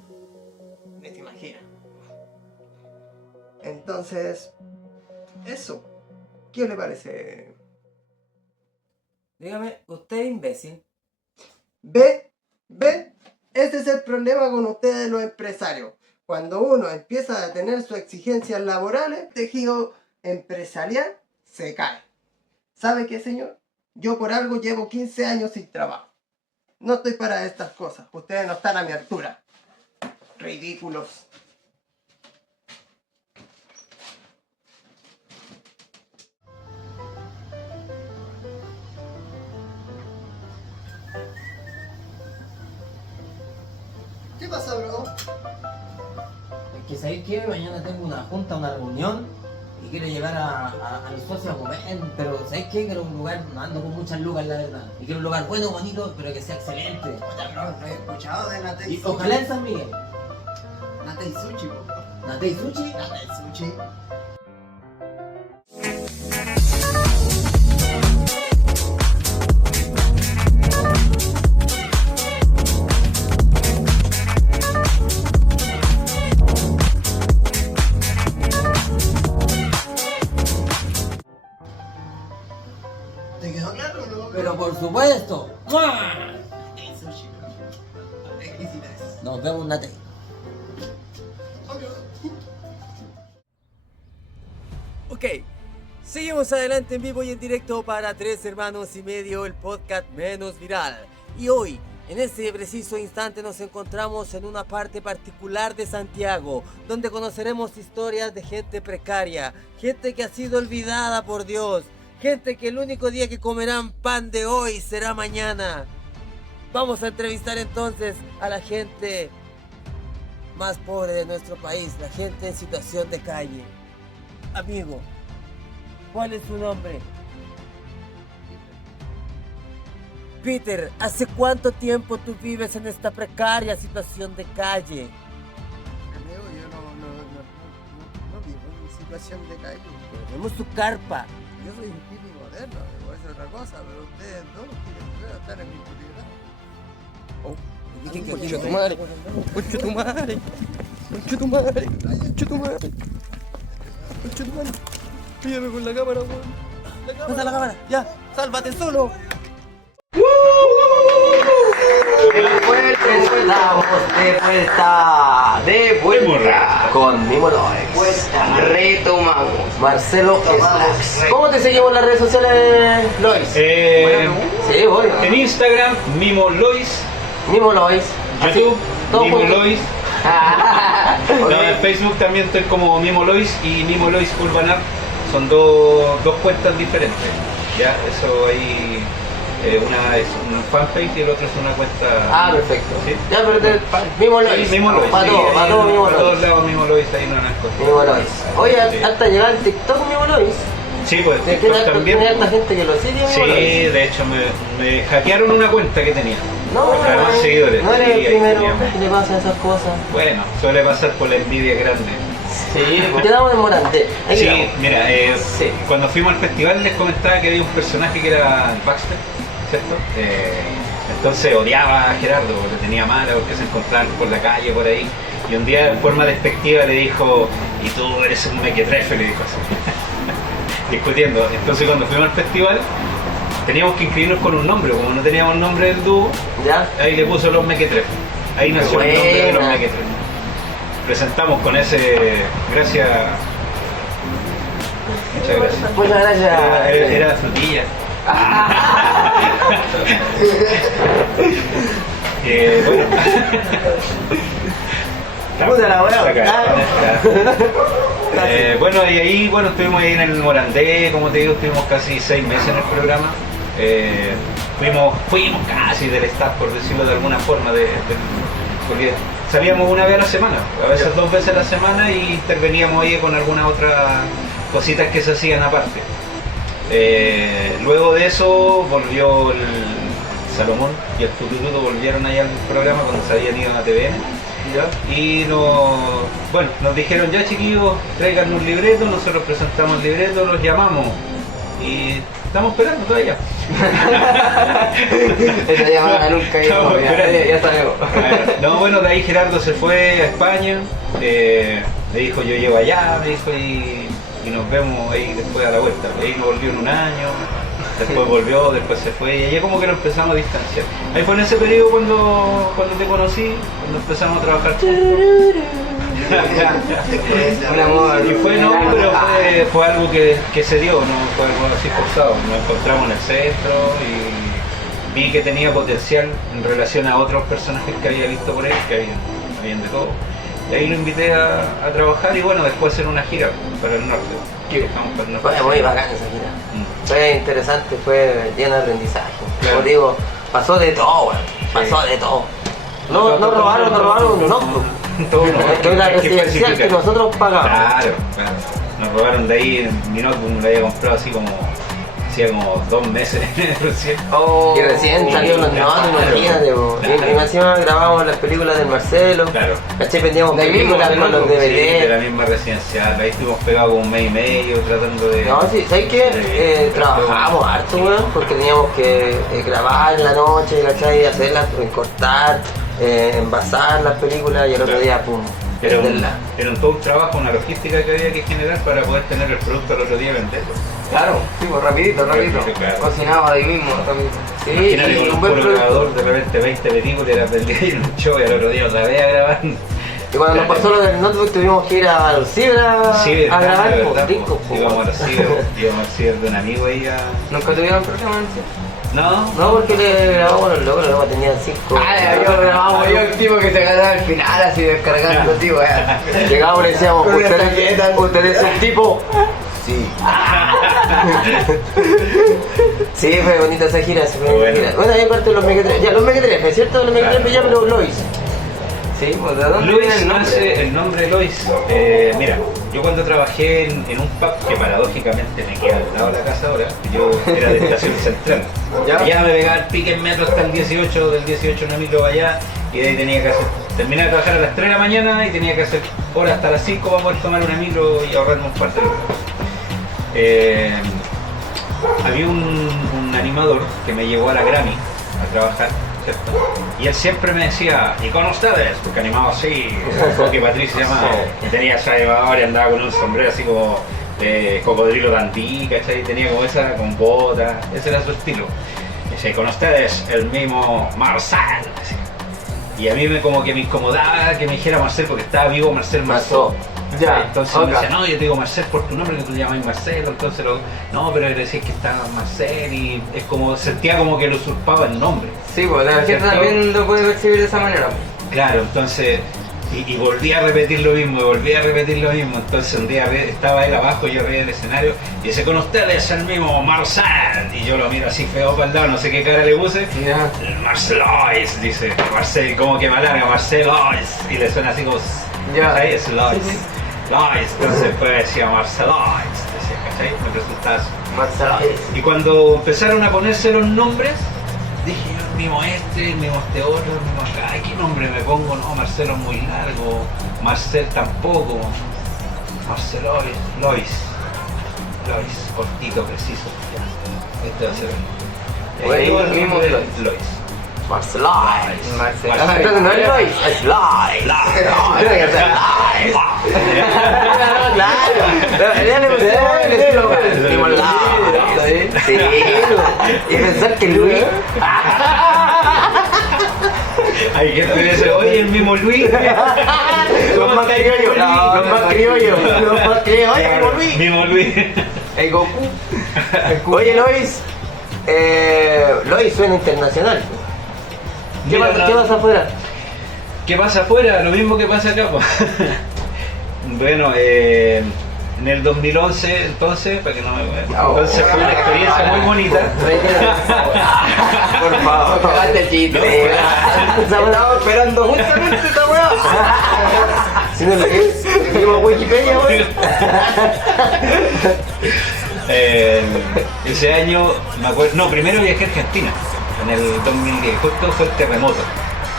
ni te imaginas. Entonces, eso, ¿qué le parece? Dígame, ¿usted es imbécil? ¿Ve? Ese es el problema con ustedes los empresarios. Cuando uno empieza a tener sus exigencias laborales, el tejido empresarial se cae. ¿Sabe qué, señor? Yo por algo llevo 15 años sin trabajo. No estoy para estas cosas. Ustedes no están a mi altura. Ridículos. ¿Qué pasa, bro? Es que ¿sabéis qué? Mañana tengo una junta, una reunión y quiero llevar a los socios a comer, pero ¿sabéis qué? Quiero un lugar, no ando con muchas lucas la verdad. Y quiero un lugar bueno, bonito, pero que sea excelente. Oye, bro, no he escuchado de Natei Y Sushi. ojalá en San Miguel. Natei Sushi, bro. Natei Sushi. Natei Sushi. ¿Te quedó claro o no? Pero por supuesto. Natei Sushi, bro. Exquisitez. Nos vemos en Natei. Ok, seguimos adelante en vivo y en directo para 3 Hermanos y Medio, el podcast menos viral. Y hoy, en este preciso instante, nos encontramos en una parte particular de Santiago, donde conoceremos historias de gente precaria, gente que ha sido olvidada por Dios, gente que el único día que comerán pan de hoy será mañana. Vamos a entrevistar entonces a la gente más pobre de nuestro país, la gente en situación de calle. Amigo, ¿cuál es su nombre? Peter, ¿hace cuánto tiempo tú vives en esta precaria situación de calle? Amigo, yo no vivo en situación de calle. Tenemos su carpa, Yo soy un hippie moderno, puede ser otra cosa, pero ustedes dos están en mi pubertad. Concha tu madre, concha tu madre, concha tu madre, concha tu madre, concha tu madre. Pídeme con la cámara, weón. Pasa la cámara, ya, sálvate solo. Estamos de vuelta con Mimo Lois. Retomamos. Marcelo Slax. ¿Cómo te seguimos en las redes sociales, Lois? Sí, voy. En Instagram, Mimo Lois. Mimo Lois. Así, YouTube, todo Mimo junto. Lois. Ok. No, en Facebook también estoy como Mimo Lois y Mimo Lois Urban Art. Son dos cuentas diferentes. Ya, eso ahí. Una es un fanpage y el otro es una cuenta. Ah, perfecto. ¿Sí? Ya, pero Mimo Lois. Sí, Mimo Lois. Para Sí, todo, ahí para todo Mimo para todos Lois. lados Mimo Lois, ahí no han cosas. Mimo Lois. Oye, Sí. hasta llegar al TikTok Mimo Lois. Sí, pues Tiene TikTok también. harta gente que lo sigue, Mimo Sí, Lois. de hecho me hackearon una cuenta que tenía. No, Para más seguidores. no eres Sí, el ahí primero teníamos. que le pasan esas cosas. Bueno, suele pasar por la envidia grande. Sí, quedamos en Morante. Ahí Sí, quedamos. mira, Sí. cuando fuimos al festival les comentaba que había un personaje que era el Baxter, ¿cierto? Entonces odiaba a Gerardo, porque le tenía mala, porque se encontraban por la calle, por ahí. Y un día, en forma despectiva, le dijo, y tú eres un mequetrefe, le dijo así. Discutiendo. Entonces, cuando fuimos al festival, teníamos que inscribirnos con un nombre. Como no teníamos nombre del dúo, ¿Ya? ahí le puso los mequetrefes. Ahí nació el nombre de los Buena. mequetrefes. Presentamos con ese. Gracias. Muchas gracias. Muchas gracias. Era frutilla. Bueno. Puta la wea. Bueno, y ahí estuvimos ahí en el Morandé, como te digo, estuvimos casi 6 meses en el programa. Fuimos casi del staff, por decirlo de alguna forma, porque salíamos una vez a la semana, a veces 2 veces a la semana, y interveníamos ahí con algunas otras cositas que se hacían aparte. Luego de eso volvió el Salomón y el Tutututo, volvieron allá al programa cuando se habían ido a TVN. ¿Ya? Y nos dijeron, ya chiquillos, traigan un libreto, nosotros presentamos el libreto, los llamamos y estamos esperando todavía. Esa llamada nunca Estamos llegó, esperando. ya sabemos. No, bueno, de ahí Gerardo se fue a España, le dijo yo llego allá, me dijo, y nos vemos ahí después a la vuelta. Ahí nos volvió en un año, después volvió, después se fue, y ahí como que nos empezamos a distanciar. Ahí fue en ese periodo cuando te conocí, cuando empezamos a trabajar juntos. Un amor. Y fue, no, pero fue algo que se dio, no fue algo así forzado. Nos encontramos en el centro y vi que tenía potencial en relación a otros personajes que había visto por ahí, que habían de todo. Y ahí lo invité a trabajar y bueno, después hacer una gira para el norte. Viajamos para el norte. Fue muy bacán esa gira. Fue interesante, fue lleno de aprendizaje. Claro. Como digo, pasó de todo, weón. Pasó de todo. No robaron un auto. Todo no, Esto es la hay que residencial que especificar. nosotros pagamos. Claro. Nos robaron de ahí, mi notebook me lo había comprado así como, hacía como 2 meses recién. Y recién salieron los notas, imagínate, po. Y encima grabamos las películas del Marcelo. Claro. ¿Cachai? Vendíamos De ahí mismo, películas del con los notebook, Sí, de DVD. la misma residencial, ahí estuvimos pegados como 1 mes y medio tratando de... No, sí, ¿sabes qué? Trabajábamos harto, weón, porque teníamos que grabar en la noche, ¿cachai? Hacerlas, cortar, envasar las películas y el otro día, pum, Era venderlas. todo un trabajo, una logística que había que generar para poder tener el producto al otro día y venderlo. Claro, sí, pues rapidito. Claro. Cocinaba ahí mismo, rapidito. Sí, Imagínate y con un un buen puro producto. grabador, de repente 20 películas, las vendía en un show y al otro día otra vez a grabar. Y cuando nos pasó lo del notebook tuvimos que ir a los ciber a grabar, de po, verdad, rico, po. íbamos al ciber de un amigo ahí a... ¿Nunca tuvieron problemas en sí? No, No, porque le grabamos los logros, luego tenían 5. Yo grababa, yo el tipo que se ganaba al final así descargando, tío, Llegábamos y le decíamos, Con una usted es un tipo. Sí. Sí, fue bonita esa gira, sí, fue bonita Bueno. gira. Bueno, ahí parte de los mequetrefes, ya los mequetrefes, ¿cierto? Los mequetrefes ya, pero Lois. Sí, pues ¿de dónde Lois viene el nombre? nace el nombre de Lois. Mira, yo cuando trabajé en un pub que paradójicamente me queda al lado de la casa ahora, yo era de Estación Central. ¿Ya? Allá me pegaba el pique en metro hasta el 18, del 18 una micro para allá, y de ahí tenía que terminar de trabajar a las 3 de la mañana y tenía que hacer horas hasta las 5 para poder tomar una micro y ahorrarme un par de lucas. había un animador que me llevó a la Grammy a trabajar, ¿cierto? Y él siempre me decía, y con ustedes, porque animaba así, Coqui Patricio se llamaba, y tenía esa animadora y andaba con un sombrero así como de cocodrilo dandí, ¿cachai? Tenía como esa, con botas, ese era su estilo. Y decía, y con ustedes el mismo Marcel. Y a mí como que me incomodaba que me dijera Marcel porque estaba vivo Marcel Marceau. Ya, Entonces me decía, no, yo te digo Marcel por tu nombre, que tú te llamas Marcelo, entonces no, pero le decís que está Marcel y es como, sentía como que le usurpaba el nombre. Sí, pues la gente ¿Cierto? también lo puede percibir de esa manera. Claro, entonces, y volví a repetir lo mismo, entonces un día estaba él abajo, yo arriba del escenario, y dice, con ustedes el mismo Marcel, y yo lo miro así feo para el lado, no sé qué cara le puse, Ya. Marcelois, dice, Marcel, como que me alarga, Marcelois, y le suena así como, Ya. ¿cachai? Es Lois, Sí, sí. Lois, entonces después decía Marcelois, decía, ¿cachai? Me resultaba eso. Marcelo. Y cuando empezaron a ponerse los nombres, dije yo, el mismo este otro, el mismo acá, ¿qué nombre me pongo? No, Marcelo es muy largo, Marcel tampoco, Marcelois, Lois, cortito, preciso, ya, este va a ser el Bueno, el mismo nombre Lois. es Lois. Marcelo. Marcelo. Entonces no es Lois, es Lois. Tiene que ser Lois. Claro. Ya le pusimos el eslogan. Dimos Lois. Sí. Y pensar que Luis. Hay gente que dice, oye, el mismo Luis. Los más criollos. Los más criollos. Los más criollos. Oye, mismo Luis. Mismo Luis. El Goku. Oye, Lois. Lois suena internacional. ¿Qué Mira, pasa afuera? ¿Qué pasa afuera? Lo mismo que pasa acá. Po. Bueno, en el 2011, entonces, para que no me entonces fue una experiencia muy bonita. Por favor, cagaste el chiste. Estaba esperando justamente esta weá. Si no le seguimos Wikipedia, weón. Ese año, me acuerdo, no, primero viajé a Argentina, en el 2010, justo fue el terremoto.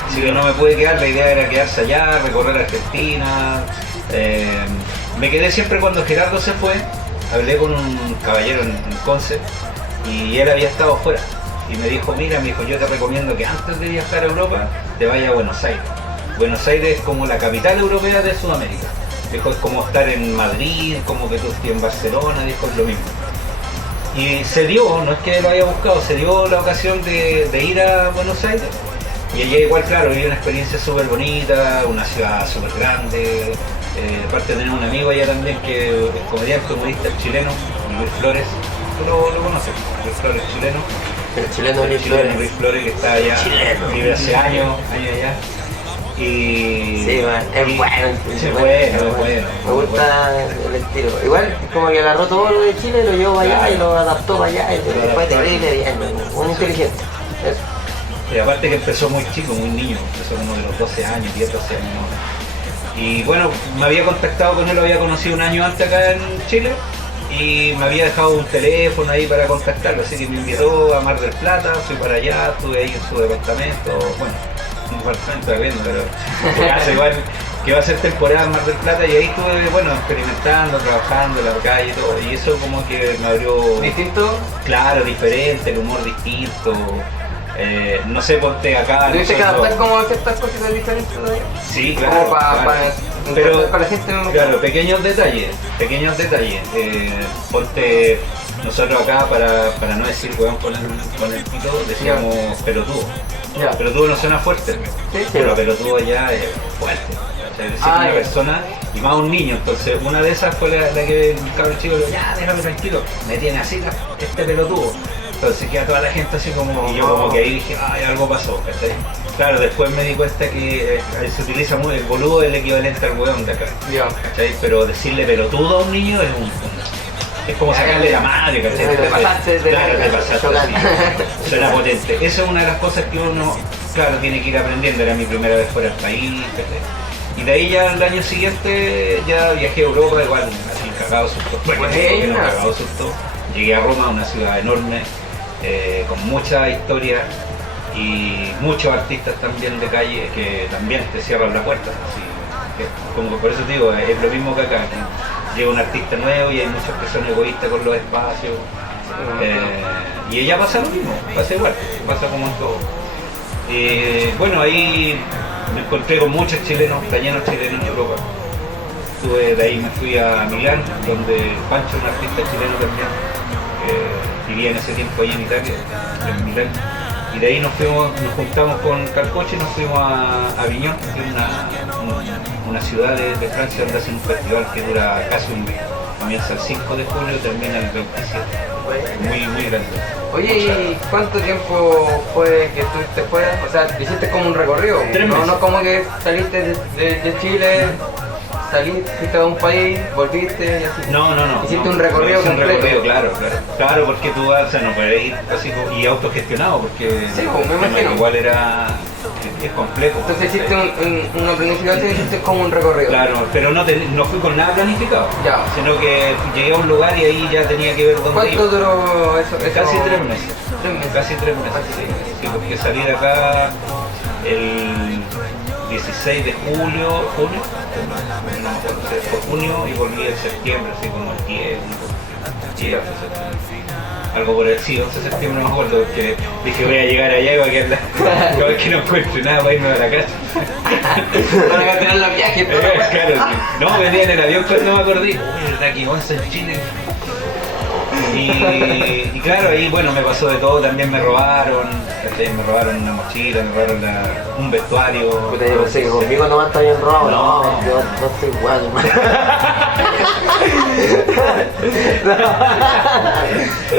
Así que no me pude quedar, la idea era quedarse allá, recorrer Argentina. Me quedé siempre cuando Gerardo se fue, hablé con un caballero en Conce y él había estado fuera. Y me dijo, mira, yo te recomiendo que antes de viajar a Europa te vayas a Buenos Aires. Buenos Aires es como la capital europea de Sudamérica. Dijo, es como estar en Madrid, como que tú estés en Barcelona, dijo, es lo mismo. Y se dio, no es que lo haya buscado, se dio la ocasión de ir a Buenos Aires. Y allá igual, claro, viví una experiencia súper bonita, una ciudad súper grande. Aparte de tener un amigo allá también que es comediante, humorista chileno, Luis Flores. ¿Tú lo conoces? Luis Flores, chileno. El chileno Luis Chileno, Flores. Luis Flores, que está allá, Chileno. vive hace años allá. Y... Sí, man, es bueno. Es bueno. Me gusta el estilo. Igual, como que agarró todo lo de Chile, lo llevó para allá y lo adaptó para allá. Y fue terrible bien, muy inteligente. Eso. Y aparte que empezó muy chico, muy niño, empezó como de los 12 años, 10, 12 años. ¿No? Y bueno, me había contactado con él, lo había conocido un año antes acá en Chile y me había dejado un teléfono ahí para contactarlo, así que me invitó a Mar del Plata, fui para allá, estuve ahí en su departamento, bueno, un departamento de viendo, pero en casa igual que va a ser temporada en Mar del Plata y ahí estuve, bueno, experimentando, trabajando en la calle y todo, y eso como que me abrió... ¿Distinto? Claro, diferente, el humor distinto. No sé, ponte acá. ¿Tuviste que nosotros- adaptar como a ciertas cositas diferentes todavía? Sí, claro. Como para Pero, para la gente no. claro, pequeños detalles. Ponte, nosotros acá, para no decir weón con el pito, decíamos pelotudo. Ya. Pelotudo no suena fuerte, Sí, pero pelotudo ya es fuerte. ¿Cachai? Decir Ah, una ya. persona y más un niño. Entonces, una de esas fue la que el cabrón chico le dijo, ya, déjame tranquilo, me tiene así este pelotudo. Entonces queda toda la gente así como, y yo como que ahí dije, ay, algo pasó, ¿cachai? Claro, después me di cuenta que ahí se utiliza muy, el boludo es el equivalente al weón de acá, Ya. ¿cachai? Pero decirle pelotudo a un niño es como sacarle la madre, ¿cachai? Te pasaste de Claro, verga, te pasaste, chocante. sí. Suena potente. Esa es una de las cosas que uno, claro, tiene que ir aprendiendo. Era mi primera vez fuera del país, ¿cachai? Y de ahí ya el año siguiente ya viajé a Europa, igual así cagado susto. Bueno, Buena. cagado susto. Llegué a Roma, una ciudad enorme, con mucha historia y muchos artistas también de calle que también te cierran la puerta. Así, que, como por eso te digo, es lo mismo que acá. Que llega un artista nuevo y hay muchos que son egoístas con los espacios. Y ella pasa lo mismo, pasa igual, pasa como en todo. Bueno, ahí me encontré con muchos chilenos, está lleno de chilenos en Europa. De ahí me fui a Milán, donde Pancho, un artista chileno también, vivía en ese tiempo ahí en Italia, en Milán. Y de ahí nos juntamos con Calcoche y nos fuimos a Aviñón, que es una ciudad de Francia donde hacen un festival que dura casi un mes. Comienza el 5 de julio y termina el 27. Muy, muy grande. Oye, ¿y cuánto tiempo fue que estuviste fuera? O sea, hiciste como un recorrido. 3 meses. No como que saliste de Chile, fuiste a un país, volviste y así. No. Hiciste un recorrido hice un completo. recorrido, claro. Claro, porque tú vas, o sea, no puedes ir así y autogestionado, porque Sí, pues, me el tema imagino. igual es complejo. Entonces hiciste una planificación y hiciste como un recorrido. Claro, pero no fui con nada planificado, Ya. sino que llegué a un lugar y ahí ya tenía que ver dónde ¿Cuánto ir. duró eso? Casi 3 meses. 3 meses. Casi 3 meses, sí, porque salí de acá el 16 de julio, no me acuerdo, por junio y volví en septiembre, así como el 10, algo por el 11 de septiembre, no me acuerdo, porque dije voy a llegar allá y voy a quedar cada vez que no encuentre nada para irme a la casa. Para cancelar los viajes, Claro, no, venía en el avión cuando me acordé, uy, ¿verdad que vamos en Chile? Y claro, ahí bueno, me pasó de todo, también me robaron una mochila, me robaron un vestuario. Puta, yo pensé que conmigo nomás está bien robado. No, yo no estoy igual, hermano.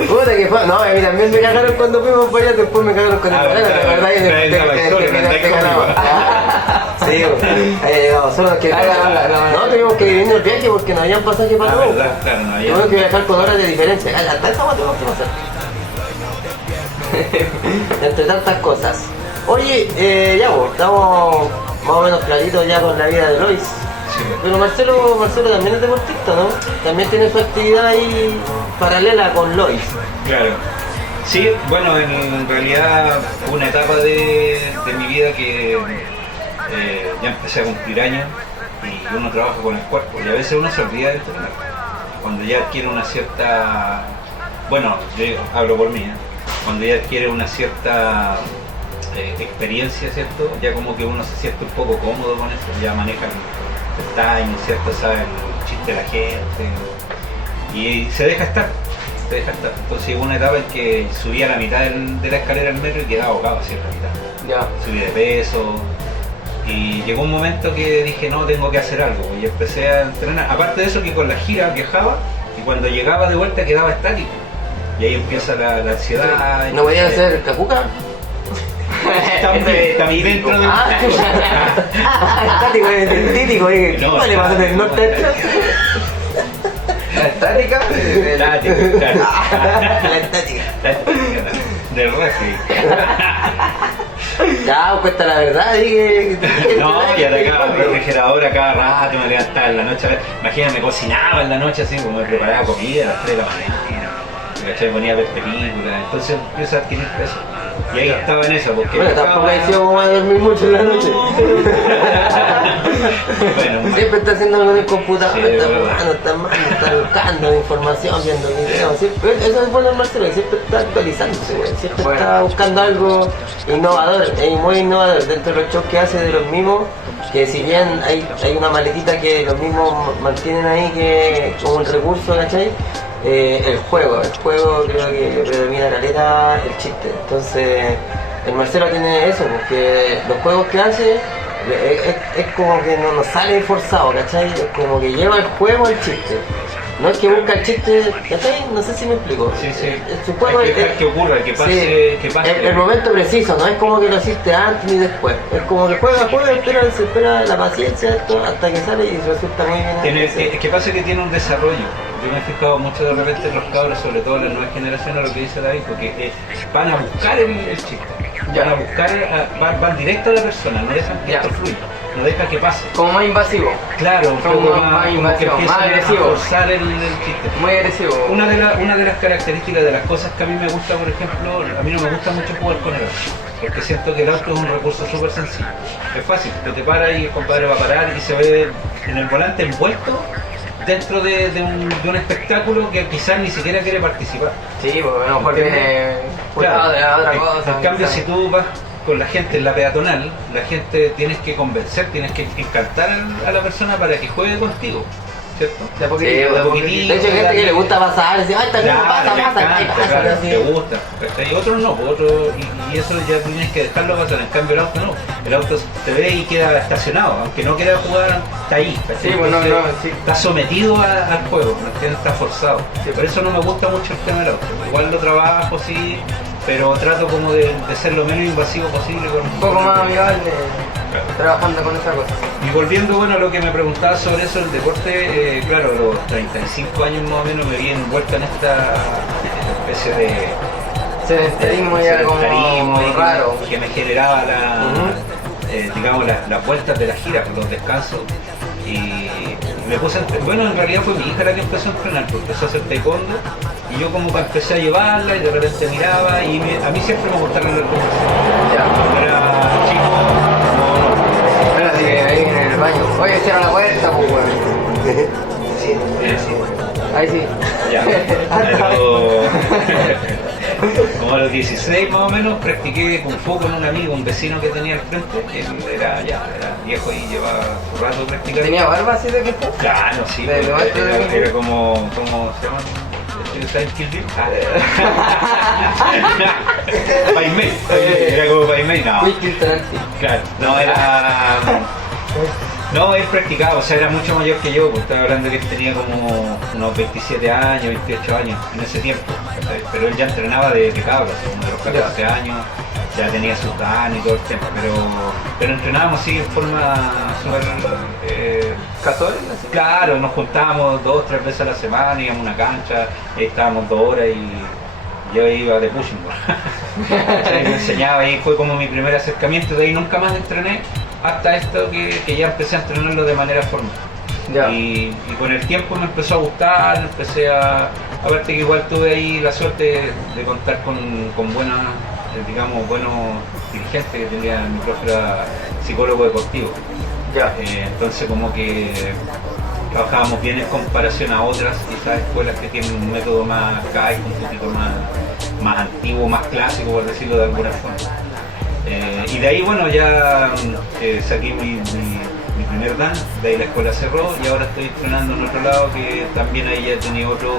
Puta que fue. No, a mí también me cagaron cuando fuimos para allá, después me cagaron con el Ah, verano, la verdad que te ganaba. Sí, ahí llegamos, solo que no tuvimos que dividir el viaje porque no habían pasaje para todos. Verdad, claro, no había. Tuvimos que viajar con horas de diferencia. La tanta más tenemos que pasar. Entre tantas cosas. Oye, ya vos, estamos más o menos claritos ya con la vida de Lois. Sí. Pero Marcelo también es deportista, ¿no? También tiene su actividad ahí paralela con Lois. Claro. Sí, bueno, en realidad fue una etapa de mi vida que ya empecé a cumplir años y uno trabaja con el cuerpo y a veces uno se olvida de entrenar. Cuando ya adquiere una cierta, bueno, yo hablo por mí, cuando ya adquiere una cierta experiencia, ¿cierto? Ya como que uno se siente un poco cómodo con eso, ya maneja el timing, ¿cierto? Sabe el chiste de la gente y se deja estar. Entonces hubo una etapa en que subía a la mitad de la escalera del metro y quedaba ahogado hacia la mitad. Ya. Subí de peso y llegó un momento que dije no, tengo que hacer algo y empecé a entrenar. Aparte de eso, que con la gira viajaba y cuando llegaba de vuelta quedaba estático y ahí empieza la ansiedad. ¿No podían hacer cacuca? También dentro de Estático, estético, ¿qué No, le pasa en el norte? La estática. estático, claro. La estática. Del refri. Ya, cuesta la verdad, dije. No, y atacaba el refrigerador a cada rato, me levantaba en la noche. Imagínate, me cocinaba en la noche así, como me preparaba comida a las 3 de la mañana. ¿Cachai? Me ponía a ver películas, entonces empiezo a adquirir peso. Y ahí estaba en eso, porque. Bueno, tampoco he sido como a dormir mucho en la noche. Bueno, Siempre está haciendo algo en el computador, Sí, está de verdad. jugando, está mal, está buscando información, viendo videos. Siempre, eso es bueno el Marcelo, siempre está actualizándose, güey. Siempre Bueno. está buscando algo innovador, es muy innovador dentro de los shows que hace de los mismos. Que si bien hay una maletita que los mismos mantienen ahí que como un recurso, ¿cachai? El juego creo que predomina caleta el chiste. Entonces el Marcelo tiene eso, porque los juegos que hace es como que no nos sale forzado, ¿cachai? Es como que lleva el juego al chiste. No es que busca el chiste, ¿cachai? No sé si me explico. Sí, sí. Su juego Hay que dejar que ocurra, que pase, sí, que pase. el momento preciso, no es como que lo hiciste antes ni después. Es como que juega, se espera la paciencia esto, hasta que sale y resulta muy bien. Es que pasa que tiene un desarrollo. Yo me he fijado mucho de repente en los cabros, sobre todo en las nuevas generaciones, lo que dice David, porque van a buscar el chiste. Van a buscar, van directo a la persona, no dejan que Ya. esto fluya, no dejan que pase. Como más invasivo. Claro, un Como poco más más, como que invasivo, empiezan más a agresivo. forzar el chiste. Muy agresivo. Una de las características de las cosas que a mí me gusta, por ejemplo, a mí no me gusta mucho jugar con el auto, porque siento que el auto es un recurso súper sencillo. Es fácil, tú te paras y el compadre va a parar y se ve en el volante envuelto dentro de un espectáculo que quizás ni siquiera quiere participar. Sí, porque a lo mejor viene Claro, de otra cosa. en cambio, quizás. si tú vas con la gente en la peatonal, la gente tienes que convencer, tienes que encantar a la persona para que juegue contigo, ¿cierto? De Sí, poquitito, de poquitito. De hecho, hay gente que le gusta pasar, dice, ay, está bien, Claro, le pasa, ahí encanta, pasa, claro, así. te gusta. ¿cachai? Y otros no, pues otros, y eso ya tienes que dejarlo pasar. En cambio, el auto no. El auto te ve y queda estacionado, aunque no quiera jugar, está ahí. ¿cachai? Sí, pues no, Entonces, sí. está sometido al juego, ¿me entiendes? Está forzado. Por eso no me gusta mucho el tema del auto. Igual lo trabajo, sí, pero trato como de ser lo menos invasivo posible con Un poco más amigable trabajando con esa cosa. Y volviendo bueno, a lo que me preguntaba sobre eso, el deporte, claro, a los 35 años más o menos me vi envuelta en esta especie de Sedentarismo ya como sedentarismo y raro. que me generaba digamos, las vueltas de la gira, los descansos. Y me puse bueno, en realidad fue mi hija la que empezó a entrenar, porque empezó a hacer taekwondo y yo como que empecé a llevarla y de repente miraba y a mí siempre me gustaron los deportes. Cuando era chico, Espérate, ahí en el baño. Oye, cierra la puerta, pues, weón. Ahí sí. Ya, como a los 16 más o menos practiqué Kung Fu con un amigo, un vecino que tenía al frente, él era viejo y llevaba su rato practicando. ¿Tenía barba así de que fue? Claro, sí, ¿De maestro de Kung Fu? era como, ¿cómo se llama? ¿Sabes Kill Bill? Pai Mei, era como Pai Mei, no. Quentin Tarantino. Claro, no, no, él practicaba, o sea, era mucho mayor que yo, porque estaba hablando que él tenía como unos 27 años, 28 años en ese tiempo, ¿sabes? Pero él ya entrenaba de cabros, como de los 14 años, ya tenía sus dan y todo el tiempo, pero entrenábamos así en forma súper... ¿Casual? Claro, nos juntábamos 2 o 3 veces a la semana, íbamos a una cancha, ahí estábamos 2 horas y yo iba de pushing. Me enseñaba y fue como mi primer acercamiento, de ahí nunca más entrené hasta esto que ya empecé a entrenarlo de manera formal. Ya. Y con el tiempo me empezó a gustar, empecé aparte que igual tuve ahí la suerte de contar con buenas, digamos, buenos dirigentes que tenía mi profe era psicólogo deportivo. Ya. Entonces como que trabajábamos bien en comparación a otras quizás escuelas que tienen un método más arcaico, un poquito más antiguo, más clásico por decirlo de alguna forma. Y de ahí bueno ya saqué mi primer dan, de ahí la escuela cerró y ahora estoy entrenando en otro lado que también ahí ya tenía otro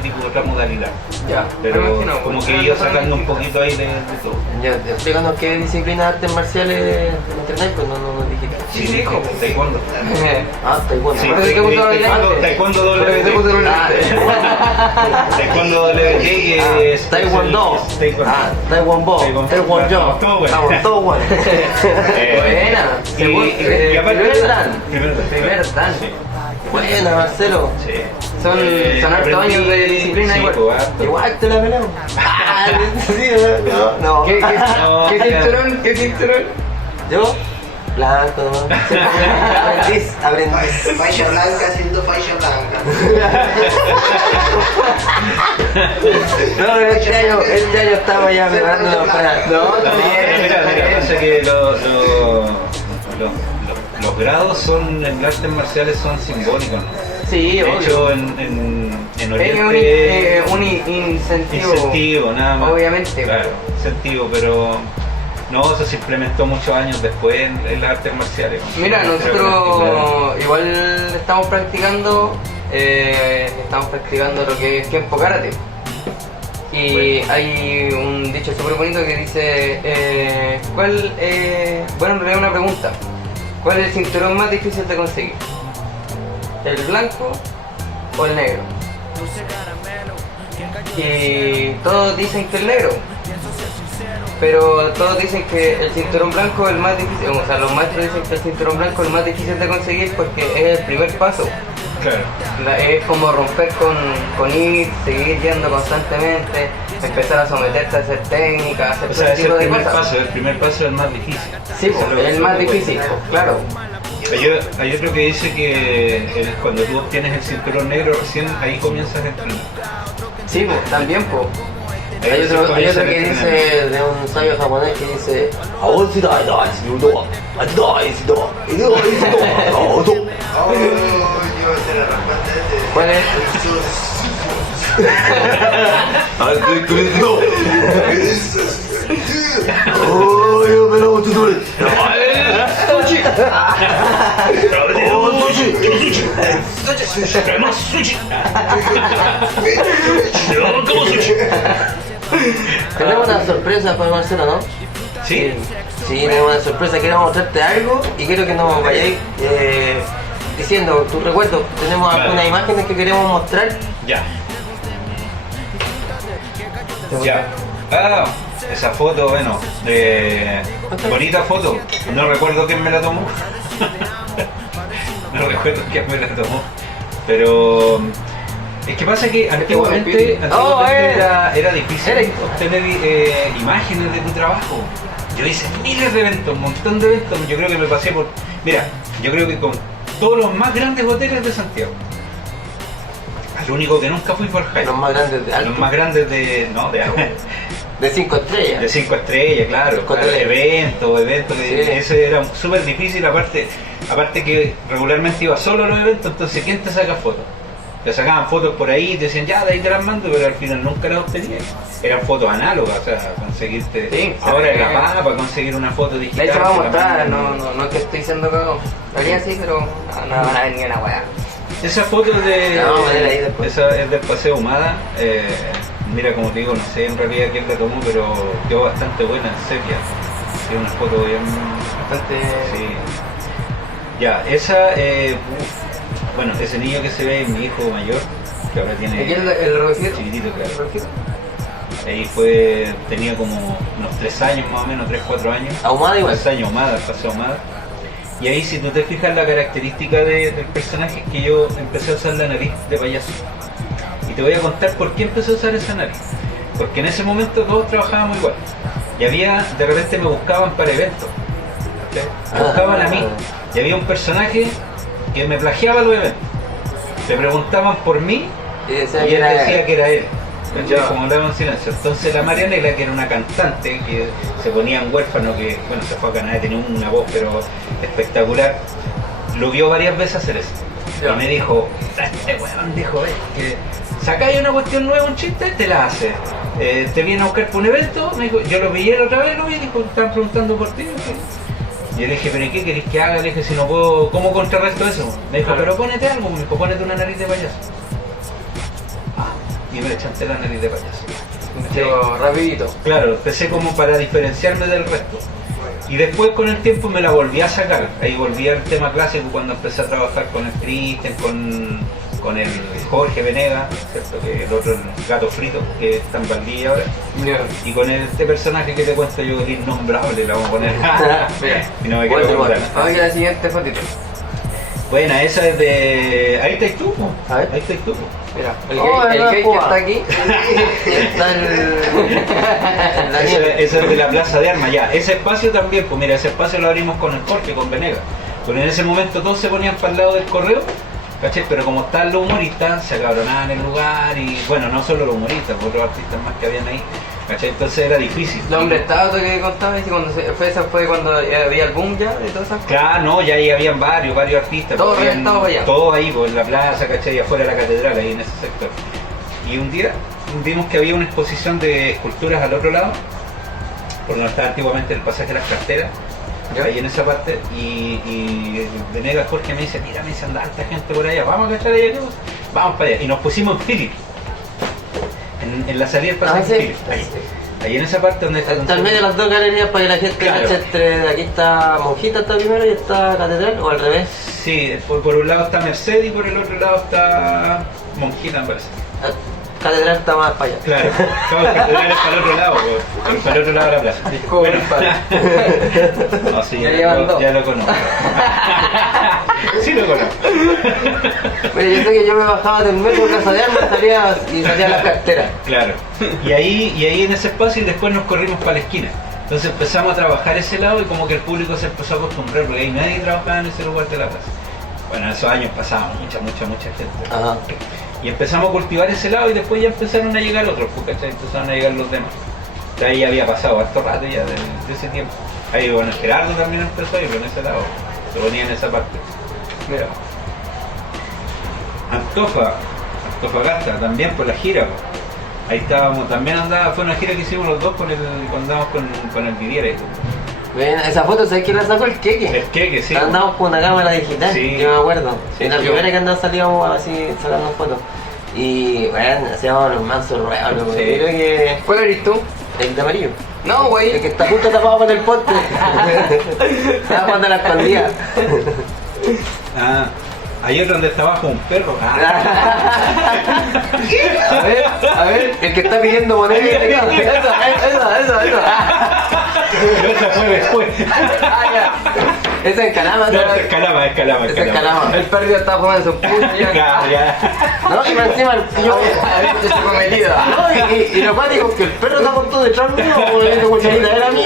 tipo, otra modalidad. Ya. Pero Me imagino, como pues, que he ido sacando un poquito ahí de todo. Ya, explícanos qué disciplina de artes marciales entrenáis, pues no dijiste. Sí, dijo, taekwondo. Ah, taekwondo. Sí, Pero ¿de qué puso taekwondo ¿Pero de qué puso WT. Taekwondo WT que es taekwondo. Ah, taekwondo. Taekwondo. Todo bueno. Estamos todos buenos. Buena. Y aparte Primer dan. Primer dan. Sí. Buena, Marcelo. Sí. Son hartos aprendí- años de disciplina sí, igual. pues, harto. Igual te la pelamos. Sí, no. No, ¿Qué ya. cinturón? ¿Qué cinturón? Yo, blanco, ¿no? Aprendiz. Faixa blanca haciendo faixa blanca. No, pero este año estaba ya preparándonos para... No, está bien, Mira, está bien. pasa que los grados son en artes marciales son simbólicos, ¿no? Sí, De obvio. hecho, en Es Oriente un incentivo. incentivo, nada más. Obviamente. Claro, incentivo, pero no, eso se implementó muchos años después en las artes marciales. Mira, Creo nosotros igual estamos practicando lo que es Kenpo Karate. Y hay un dicho súper bonito que dice, bueno, en realidad una pregunta. ¿Cuál es el cinturón más difícil de conseguir? ¿El blanco o el negro? Y todos dicen que el negro. Pero todos dicen que el cinturón blanco es el más difícil, o sea, los maestros dicen que el cinturón blanco es el más difícil de conseguir porque es el primer paso. Claro. Es como romper con ir, seguir yendo constantemente, empezar a someterte a hacer técnicas, a hacer O sea, todo es tipo el de primer cosas. paso, el primer paso es el más difícil. Sí, Eso pues, lo- es el más eso lo difícil, cuento. claro. Hay otro que dice que cuando tú obtienes el cinturón negro recién ahí comienzas a entrenar. Sí, pues, también, pues. Ahí Hay recién otro que comienzas a dice, entrenar. de un sabio japonés que dice, Oh, yo sé la respuesta. ¿Cuál es? ¡Oh, yo me lo tutorial! Tenemos una sorpresa para Marcelo, ¿no? ¿Sí? Sí, tenemos una sorpresa. Quiero mostrarte algo y quiero que nos vayáis diciendo tus recuerdos. Tenemos Claro. algunas imágenes que queremos mostrar. Ya. Ya. Ah, esa foto, bueno, bonita foto. No recuerdo quién me la tomó. No recuerdo quién me la tomó. Pero es que pasa que antiguamente era difícil obtener imágenes de tu trabajo. Yo hice miles de eventos, un montón de eventos. Yo creo que me pasé por... Mira, yo creo que con todos los más grandes hoteles de Santiago. Al único que nunca fui fue el Hyatt. Los más grandes de Los más grandes de... No, de... De 5 estrellas. De 5 estrellas, claro. Cinco estrellas. Eventos, Sí. ese era súper difícil, aparte que regularmente iba solo a los eventos, entonces ¿quién te saca fotos? Te sacaban fotos por ahí y te decían, ya, de ahí te las mando, pero al final nunca las obtenías. Eran fotos análogas, o sea, conseguirte... Sí, ahora es la paga para conseguir una foto De digital. hecho, vamos a te la mostrar, mandan. no es que estoy siendo cagado. Lo haría así, pero no van a ver ni una weá. Esa foto de... La vamos a poner ahí después. Esa es del Paseo Humada. Mira, como te digo, no sé en realidad quién la tomó, pero quedó bastante buena, en sepia. Sí, una foto bien... Bastante. Sí. Ya, esa... bueno, ese niño que se ve es mi hijo mayor, que ahora tiene... ¿Aquí el relojito? Chiquitito, ¿El claro. relojito? Ahí tenía como unos 3 años más o menos, 3-4 años. Ahumada igual. 3 años, Ahumada, el Paseo Ahumada. Y ahí si tú te fijas la característica del personaje es que yo empecé a usar la nariz de payaso. Y te voy a contar por qué empecé a usar esa nariz. Porque en ese momento todos trabajábamos igual. Y de repente me buscaban para eventos. ¿Cachai? Me buscaban a mí. Y había un personaje que me plagiaba los eventos. Le preguntaban por mí Y decía y que él era decía que era él. ¿Cachai? Ya. Como hablaba en silencio. Entonces la Marianela, que era una cantante que se ponía en huérfano, que bueno, se fue a Canadá, tenía una voz pero espectacular, lo vio varias veces hacer eso. Ya. Y me dijo, este weón, dijo, que sacáis una cuestión nueva, un chiste, te la hace. Te viene a buscar por un evento, me dijo, yo lo pillé la otra vez, lo vi, dijo, están preguntando por ti. Y yo le dije, pero ¿y qué querés que haga? Le dije, si no puedo, ¿cómo contrarresto eso? Me dijo, pero ponete algo, me dijo, ponete una nariz de payaso. Y me chanté la nariz de payaso. Llegó rapidito. Claro, empecé como para diferenciarme del resto. Y después con el tiempo me la volví a sacar. Ahí volví al tema clásico cuando empecé a trabajar con el Cristian, con el Jorge Venegas, ¿cierto? Que el otro, el gato frito, que está en Valdivia ahora. Y con este personaje que te cuento yo, el innombrable, la vamos a poner. Y no me quiero Bueno, contar. Vamos a ir a la siguiente fotito. Buena, esa es de... Ahí estáis tú, po. A ver. Ahí estáis tú, po. Mira, Oh, el no, gay que Cuba. está aquí. Está el Daniel. Esa es de la Plaza de Armas, ya. Ese espacio también, pues mira, ese espacio lo abrimos con el Jorge, con Venegas. Porque en ese momento todos se ponían para el lado del correo, ¿cachai? Pero como estaban los humoristas, se acabronaban el lugar y, bueno, no solo los humoristas, otros artistas más que habían ahí, ¿cachai? Entonces era difícil. El hombre estado que contaba, y cuando esa fue cuando había el boom ya de todas esas cosas. Claro, no, ya ahí habían varios artistas. Todos habían- reventados allá. Todos ahí, pues, en la plaza, ¿cachai? Afuera de la catedral, ahí en ese sector. Y un día vimos que había una exposición de esculturas al otro lado, por donde estaba antiguamente el pasaje de las carteras, Ya. ahí en esa parte, y Venegas Jorge me dice, mira, me dice, anda harta gente por allá, vamos a cachar allá, vamos para allá. Y nos pusimos en Philip, en la salida del pasaje sí. Philip, ahí en esa parte donde está... Está en medio de las dos galerías para que la gente Claro. cache entre... Aquí está Monjita, está primero, y está Catedral, o al revés. Sí, por un lado está Mercedes y por el otro lado está Monjita, me parece. Catedral está más para allá. Claro, estamos catedrales para el otro lado, pues, para el otro lado de la plaza. Discovery Park. No, sí, Ya llevan dos. ya lo conozco. Sí lo conozco. Mira, yo sé que yo me bajaba del metro Casa de Armas y salía las carteras. Claro. Y ahí en ese espacio y después nos corrimos para la esquina. Entonces empezamos a trabajar ese lado y como que el público se empezó a acostumbrar porque ahí nadie trabajaba en ese lugar de la plaza. Bueno, en esos años pasaba mucha gente. Ajá. Y empezamos a cultivar ese lado y después ya empezaron a llegar otros, ¿cachai? Empezaron a llegar los demás. De ahí había pasado harto rato ya de ese tiempo. Ahí, bueno, Gerardo también empezó ahí, pero en ese lado, se ponía en esa parte. Mira. Antofagasta, también por la gira. Po. Ahí estábamos, también andaba, fue una gira que hicimos los dos cuando andábamos con el Viviere. Ven, esa foto, ¿sabes quién la sacó? El Queque. El Queque, sí. Andamos con una cámara digital, Sí. yo me acuerdo. Sí, En la sí. primera que andamos salíamos así sacando fotos. Y bueno, hacíamos los mansos ruedos, loco. Sí. Yo creo que ¿Cuál eres tú? el de amarillo. No, El güey. que está justo tapado por el poste. Estaba jugando a la escondida. Ah, hay otro donde está abajo un perro. Ah. A ver, el que está pidiendo moneda. Eso. Pero esa fue después. Ah, ya. Esa es Calama, No, ¿no? es Calama. Esa es Calama. El perdido estaba jugando su puño. Ya. No, y más encima el tío. A ver, se fue metida. No, y lo cuático es que el perro está con todo detrás mío, como le cucharita, era a mí.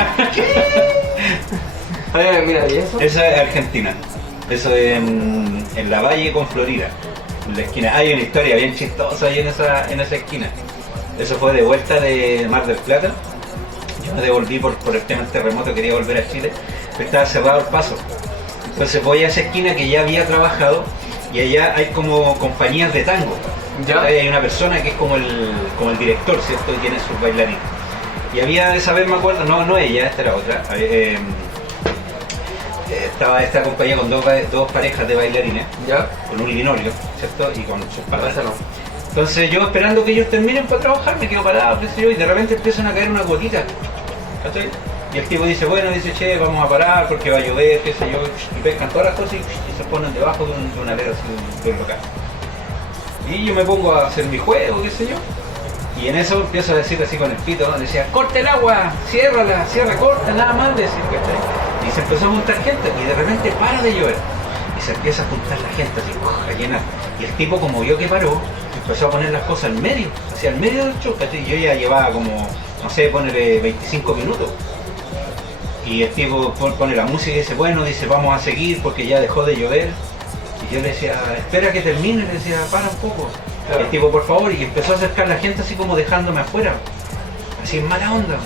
A ver, mira, ¿y eso? Esa es Argentina. Eso es en la Valle con Florida. En la esquina. Hay una historia bien chistosa ahí en esa esquina. Eso fue de vuelta de Mar del Plata. Yo me devolví por el tema del terremoto, quería volver a Chile. Pero estaba cerrado el paso. Entonces voy a esa esquina que ya había trabajado y allá hay como compañías de tango. Ya. Ahí hay una persona que es como el director, ¿cierto? Y tiene sus bailarines. Y había esa vez, me acuerdo, no ella, esta era otra. Estaba esta compañía con dos parejas de bailarines, ¿Ya? con un linoleo, ¿cierto? Y con sus parejas. Pásalo. Entonces yo esperando que ellos terminen para trabajar, me quedo parado, qué sé yo, y de repente empiezan a caer unas gotitas. ¿Cachai? Y el tipo dice, bueno, che, vamos a parar porque va a llover, qué sé yo, y pescan todas las cosas y se ponen debajo de un alero así de un local. Y yo me pongo a hacer mi juego, qué sé yo. Y en eso empiezo a decir así con el pito, decía, corta el agua, ciérrala, corta, nada más, decir, ¿cachai? Y se empezó a juntar gente y de repente para de llover. Y se empieza a juntar la gente así, a llenar. Y el tipo como vio que paró, empezó a poner las cosas al medio, hacia el medio del show, ¿cachai? Y yo ya llevaba como, no sé, ponerle 25 minutos. Y el tipo pone la música y dice, bueno, vamos a seguir porque ya dejó de llover. Y yo le decía, espera que termine, le decía, para un poco. Claro. El tipo, por favor, y empezó a acercar la gente así como dejándome afuera, así en mala onda.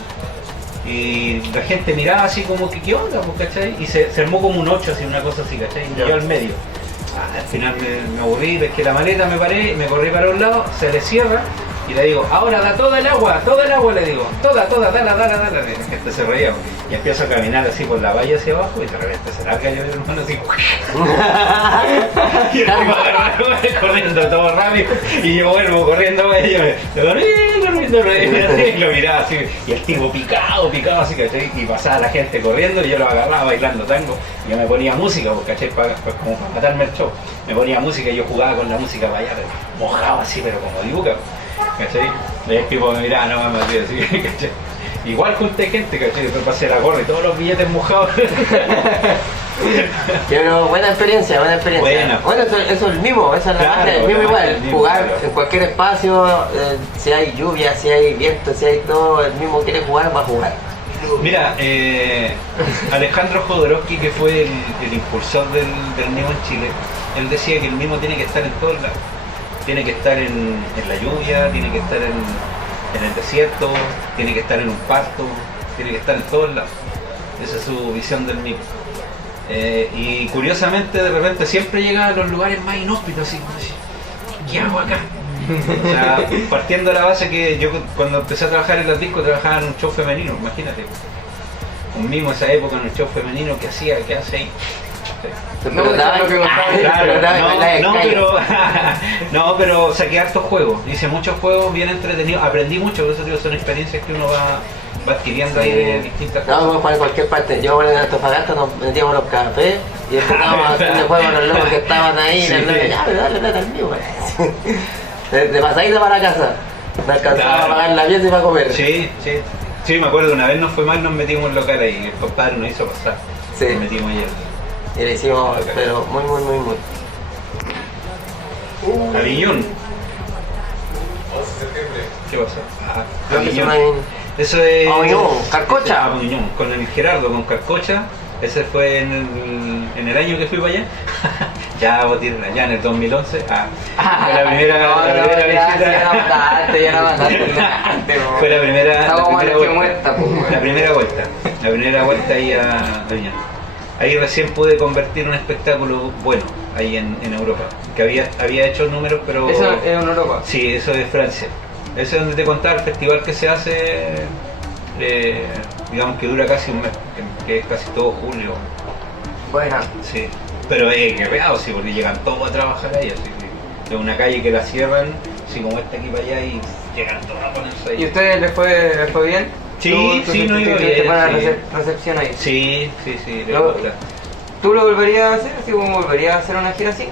Y la gente miraba así como que, ¿qué onda? Pues, ¿cachai? Y se armó como un 8, así, una cosa así, ¿cachai? Y yo al medio. Al final me aburrí, pesqué la maleta, me paré, me corrí para un lado, se le cierra y le digo, ahora da toda el agua, le digo, toda, dala. Y la gente se reía y empiezo a caminar así por la valla hacia abajo y de repente se larga yo hermano así. Y el tipo corriendo todo rápido y yo vuelvo corriendo y yo y lo miraba así y el tipo picado así, ¿cachai? Y pasaba la gente corriendo y yo lo agarraba bailando tango y yo me ponía música, ¿cachai? Como para matarme el show. Me ponía música y yo jugaba con la música para allá, mojado así, pero como dibuca. ¿Cachai? Y el tipo me miraba, no me maté así, ¿cachai? Igual junté gente, ¿cachai? Después pasé la gorra y todos los billetes mojados. Pero buena experiencia. Buena. Bueno, eso es el mismo, esa es la Claro, magia, el mismo igual. el mismo, Jugar claro. en cualquier espacio, si hay lluvia, si hay viento, si hay todo, el mismo quiere jugar, va a jugar. Mira, Alejandro Jodorowsky, que fue el impulsor del mimo en Chile, él decía que el mimo tiene que estar en todos lados. Tiene que estar en la lluvia, tiene que estar en el desierto, tiene que estar en un pasto, tiene que estar en todos lados. Esa es su visión del mimo. Y curiosamente de repente siempre llega a los lugares más inhóspitos, así como así, ¿qué hago acá? O sea, partiendo de la base que yo cuando empecé a trabajar en las discos trabajaba en un show femenino, imagínate. Un mimo esa época en un show femenino, ¿qué hace ahí? No, eso es lo que Claro, pero saqué hartos juegos, hice muchos juegos bien entretenidos, aprendí mucho, por eso digo, son experiencias que uno va adquiriendo ahí de distintas No, cosas. podemos jugar en cualquier parte. Yo en Antofagasta nos metíamos los cafés y empezábamos a hacer juego con los locos que estaban ahí. Sí. Los locos, ya, pero dale plata al mío. De pasadita para la casa. Me alcanzaba Claro. a pagar la pieza y para comer. Sí, me acuerdo, una vez nos fue mal, nos metimos en un local ahí, el compadre nos hizo pasar. Sí. Nos metimos ayer. Y le hicimos, pero muy. Aviñón. ¿Qué pasó? Creo que Aviñón. son ahí. Eso es. Aviñón, Carcocha. Aviñón, con el Gerardo, con Carcocha. Ese fue en el año que fui para allá. Ya en el 2011. Fue la primera visita. Ya la mataste. Fue la primera Estaba vuelta. muerta, pues. La primera vuelta ahí a Aviñón. ahí recién pude convertir un espectáculo bueno ahí en Europa, que había hecho números, pero... Eso es en Europa. Sí, eso es Francia. Ese es donde te contaba el festival que se hace, digamos que dura casi un mes, que es casi todo julio. Bueno. Sí, pero es guerreado, sí, porque llegan todos a trabajar ahí, así que es una calle que la cierran, así como esta aquí para allá, y llegan todos a ponerse ahí. ¿Y a ustedes les fue bien? Sí, sí, no iba ¿Te bien, van a sí. recepción ahí? Sí, le Lo- gusta. ¿Tú lo volverías a hacer? ¿Así como volverías a hacer una gira así?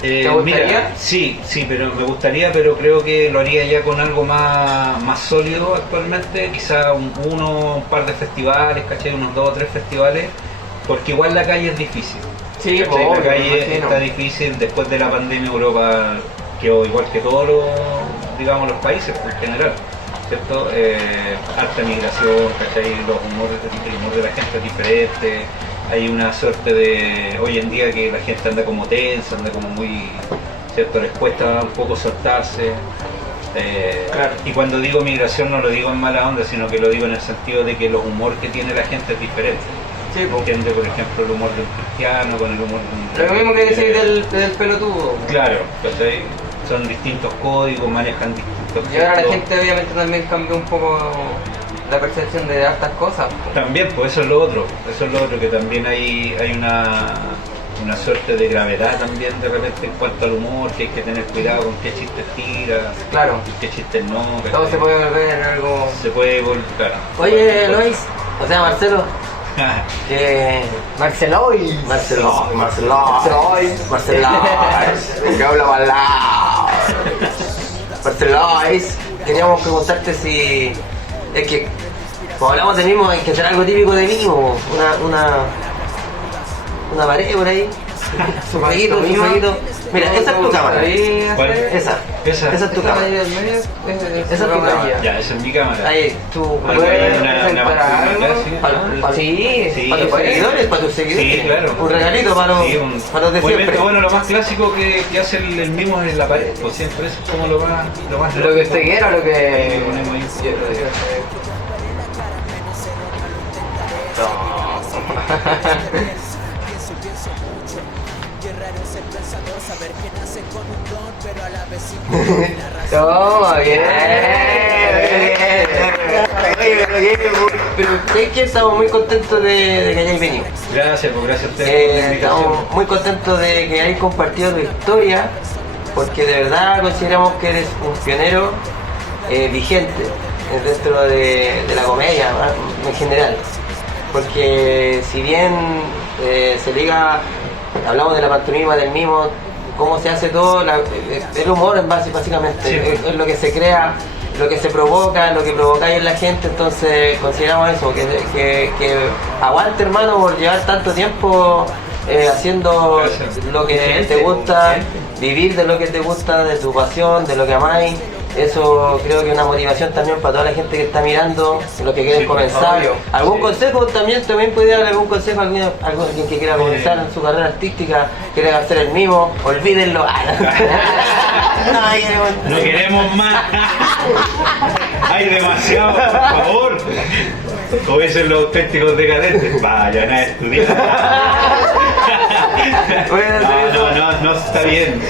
¿Te gustaría? Mira, sí, pero me gustaría, pero creo que lo haría ya con algo más sólido actualmente, quizá un par de festivales, ¿cachai? Unos 2 o 3 festivales, porque igual la calle es difícil. Sí, ¿cachai? obvio, La me calle imagino. está difícil, después de la pandemia Europa quedó igual que todos los, digamos, los países en general, ¿cierto? Alta migración, ¿cachai? El humor de la gente es diferente. Hay una suerte de, hoy en día, que la gente anda como tensa, anda como muy, ¿cierto? Les cuesta un poco soltarse. Claro. Y cuando digo migración no lo digo en mala onda, sino que lo digo en el sentido de que los humores que tiene la gente es diferente. Sí, pues. Entiende, por ejemplo, el humor de un cristiano con el humor de un... Lo mismo que decir del pelotudo. Claro, ¿cachai? Son distintos códigos, manejan distintos... Y ahora la gestos. gente obviamente también cambió un poco la percepción de hartas cosas. También, pues eso es lo otro, que también hay una suerte de gravedad también de repente en cuanto al humor, que hay que tener cuidado con qué chistes tiras, Claro. qué chistes no, ¿cachai? Todo se puede volver en algo... Se puede volver, claro. Oye, Lois, o sea, Marcelo, que... Marcelois. Marcelo, Marcelois. que habla balao. Marcelois, queríamos preguntarte si... Es que, como hablamos de mimo, hay que hacer algo típico de mimo, una pared por ahí, su jueguito. Mira, esa es tu cámara. ¿Cuál? Esa es tu cámara. Esa es tu cámara. Ya, esa es mi cámara. Ahí, tú Ahí puedes hay una pantalla, sí. Sí, para tus seguidores, Sí, claro. un regalito para los, Sí, para los de obviamente, siempre. bueno, lo más clásico que hace el mimo es en la pared, pues siempre eso es como lo más Lo que usted quiera, lo que... ponemos ahí. Toma, bien. Pero es que estamos muy contentos de que hayáis venido. Gracias, pues gracias a ustedes por la invitación. Estamos muy contentos de que hayáis compartido tu historia, porque de verdad consideramos que eres un pionero vigente dentro de la comedia, ¿no? En general. Porque si bien se liga, hablamos de la pantomima, del mimo, cómo se hace todo, el humor es básicamente, Sí. es lo que se crea, lo que se provoca, lo que provocáis en la gente, entonces consideramos eso, que aguante, hermano, por llevar tanto tiempo haciendo Gracias. lo que Vigente, te gusta, vigente. vivir de lo que te gusta, de tu pasión, de lo que amáis. Eso creo que es una motivación también para toda la gente que está mirando, los que quieren Sí, comenzar. obvio. ¿Algún Sí. consejo también puede dar algún consejo a alguien que quiera comenzar en su carrera artística, quiere hacer el mimo? Olvídenlo. No queremos más. Hay demasiado, por favor. Como dicen los auténticos decadentes, vayan a estudiar. No, está bien.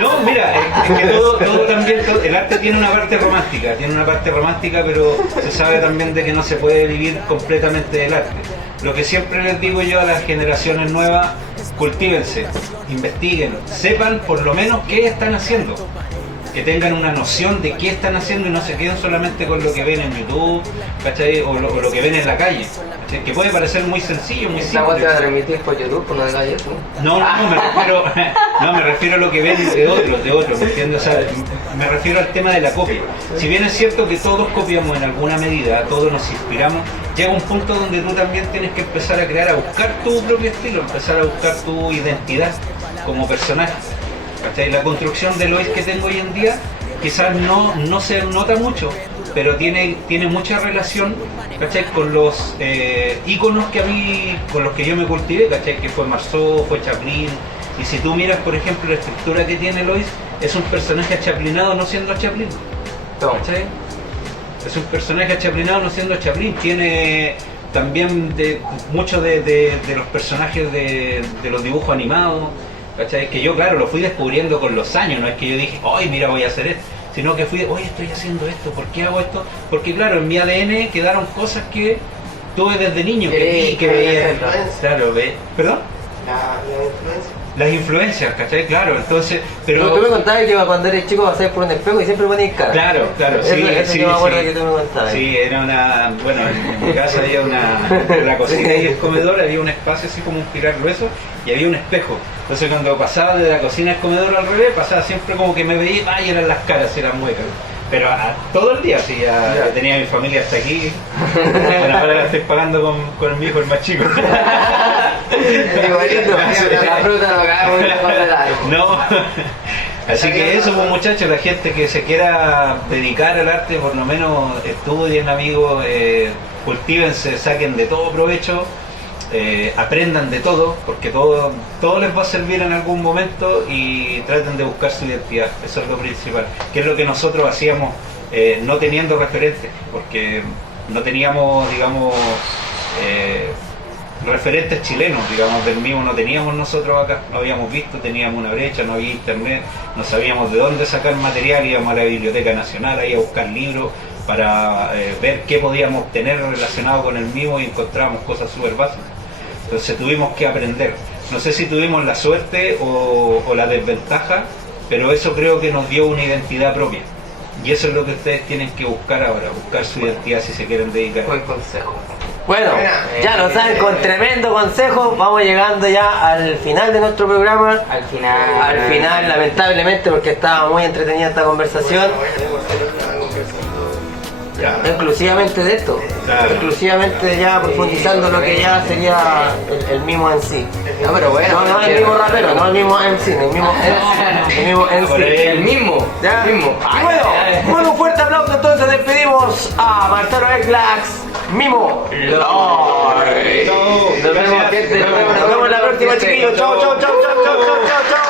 No, mira, es que todo también, el arte tiene una parte romántica, pero se sabe también de que no se puede vivir completamente del arte. Lo que siempre les digo yo a las generaciones nuevas, cultívense, investiguen, sepan por lo menos qué están haciendo. Que tengan una noción de qué están haciendo y no se queden solamente con lo que ven en YouTube, ¿cachai? O lo que ven en la calle, ¿cachai? Que puede parecer muy sencillo, muy La voz te va a simple. transmitir por YouTube, por no digas eso. No, me refiero a lo que ven de otros, ¿me entiendes? O sea, me refiero al tema de la copia. Si bien es cierto que todos copiamos en alguna medida, todos nos inspiramos, llega un punto donde tú también tienes que empezar a crear, a buscar tu propio estilo, empezar a buscar tu identidad como personaje. ¿Cachai? La construcción de Lois que tengo hoy en día quizás no se nota mucho, pero tiene mucha relación, ¿cachai? Con los íconos con los que yo me cultivé, ¿cachai? Que fue Marceau, fue Chaplin. Y si tú miras, por ejemplo, la estructura que tiene Lois, es un personaje achaplinado no siendo Chaplin, ¿cachai? Es un personaje achaplinado no siendo Chaplin. Tiene también de muchos de los personajes de los dibujos animados, ¿cachai? Que yo, claro, lo fui descubriendo con los años, no es que yo dije, ¡ay, mira, voy a hacer esto! Sino que fui, oye, estoy haciendo esto, ¿por qué hago esto? Porque, claro, en mi ADN quedaron cosas que tuve desde niño, que vi, que veía. Claro, ¿perdón? La influencia. Las influencias, ¿cachai? Claro, entonces, pero... Tú me contabas que cuando eres chico pasabas por un espejo y siempre ponías cara. Claro, Eso yo me acuerdo que tú me contabas. Sí, era una... Bueno, en mi casa había la cocina y el comedor, había un espacio así como un pilar grueso y había un espejo. Entonces cuando pasaba de la cocina al comedor al revés, pasaba siempre como que me veía, y eran las caras, eran muecas. Pero todo el día, sí, ya tenía mi familia hasta aquí. Bueno, ahora la estoy pagando con mi hijo, el más chico. Igualito, la fruta no cae muy lejos del árbol. No. Así que eso, pues muchachos, la gente que se quiera dedicar al arte, por lo menos estudien, amigos, cultívense, saquen de todo provecho, aprendan de todo, porque todo les va a servir en algún momento y traten de buscar su identidad, eso es lo principal, que es lo que nosotros hacíamos no teniendo referentes, porque no teníamos, digamos, referentes chilenos, digamos, del mismo no teníamos nosotros acá, no habíamos visto, teníamos una brecha, no había internet, no sabíamos de dónde sacar material, íbamos a la Biblioteca Nacional ahí a buscar libros para ver qué podíamos obtener relacionado con el mismo y encontrábamos cosas súper básicas. Entonces tuvimos que aprender. No sé si tuvimos la suerte o la desventaja, pero eso creo que nos dio una identidad propia. Y eso es lo que ustedes tienen que buscar ahora, buscar su identidad si se quieren dedicar. Buen consejo. Bueno, ya lo saben, con tremendo consejo vamos llegando ya al final de nuestro programa. Al final, Lamentablemente, porque estaba muy entretenida esta conversación. Ya. Exclusivamente de esto, Claro. exclusivamente ya profundizando lo que ya sería el mismo en sí. No, pero bueno. No el mismo rapero, no el mismo MC, el mismo en Por ahí. sí. El mismo. ¿Ya? El mismo. Y bueno, un fuerte aplauso, entonces despedimos a Marcelo Eclax, Mimo Lord. Chao. Nos vemos, gente. Nos vemos la próxima, chiquillos. Chao, chao, chao, chao, chao, chao, chao.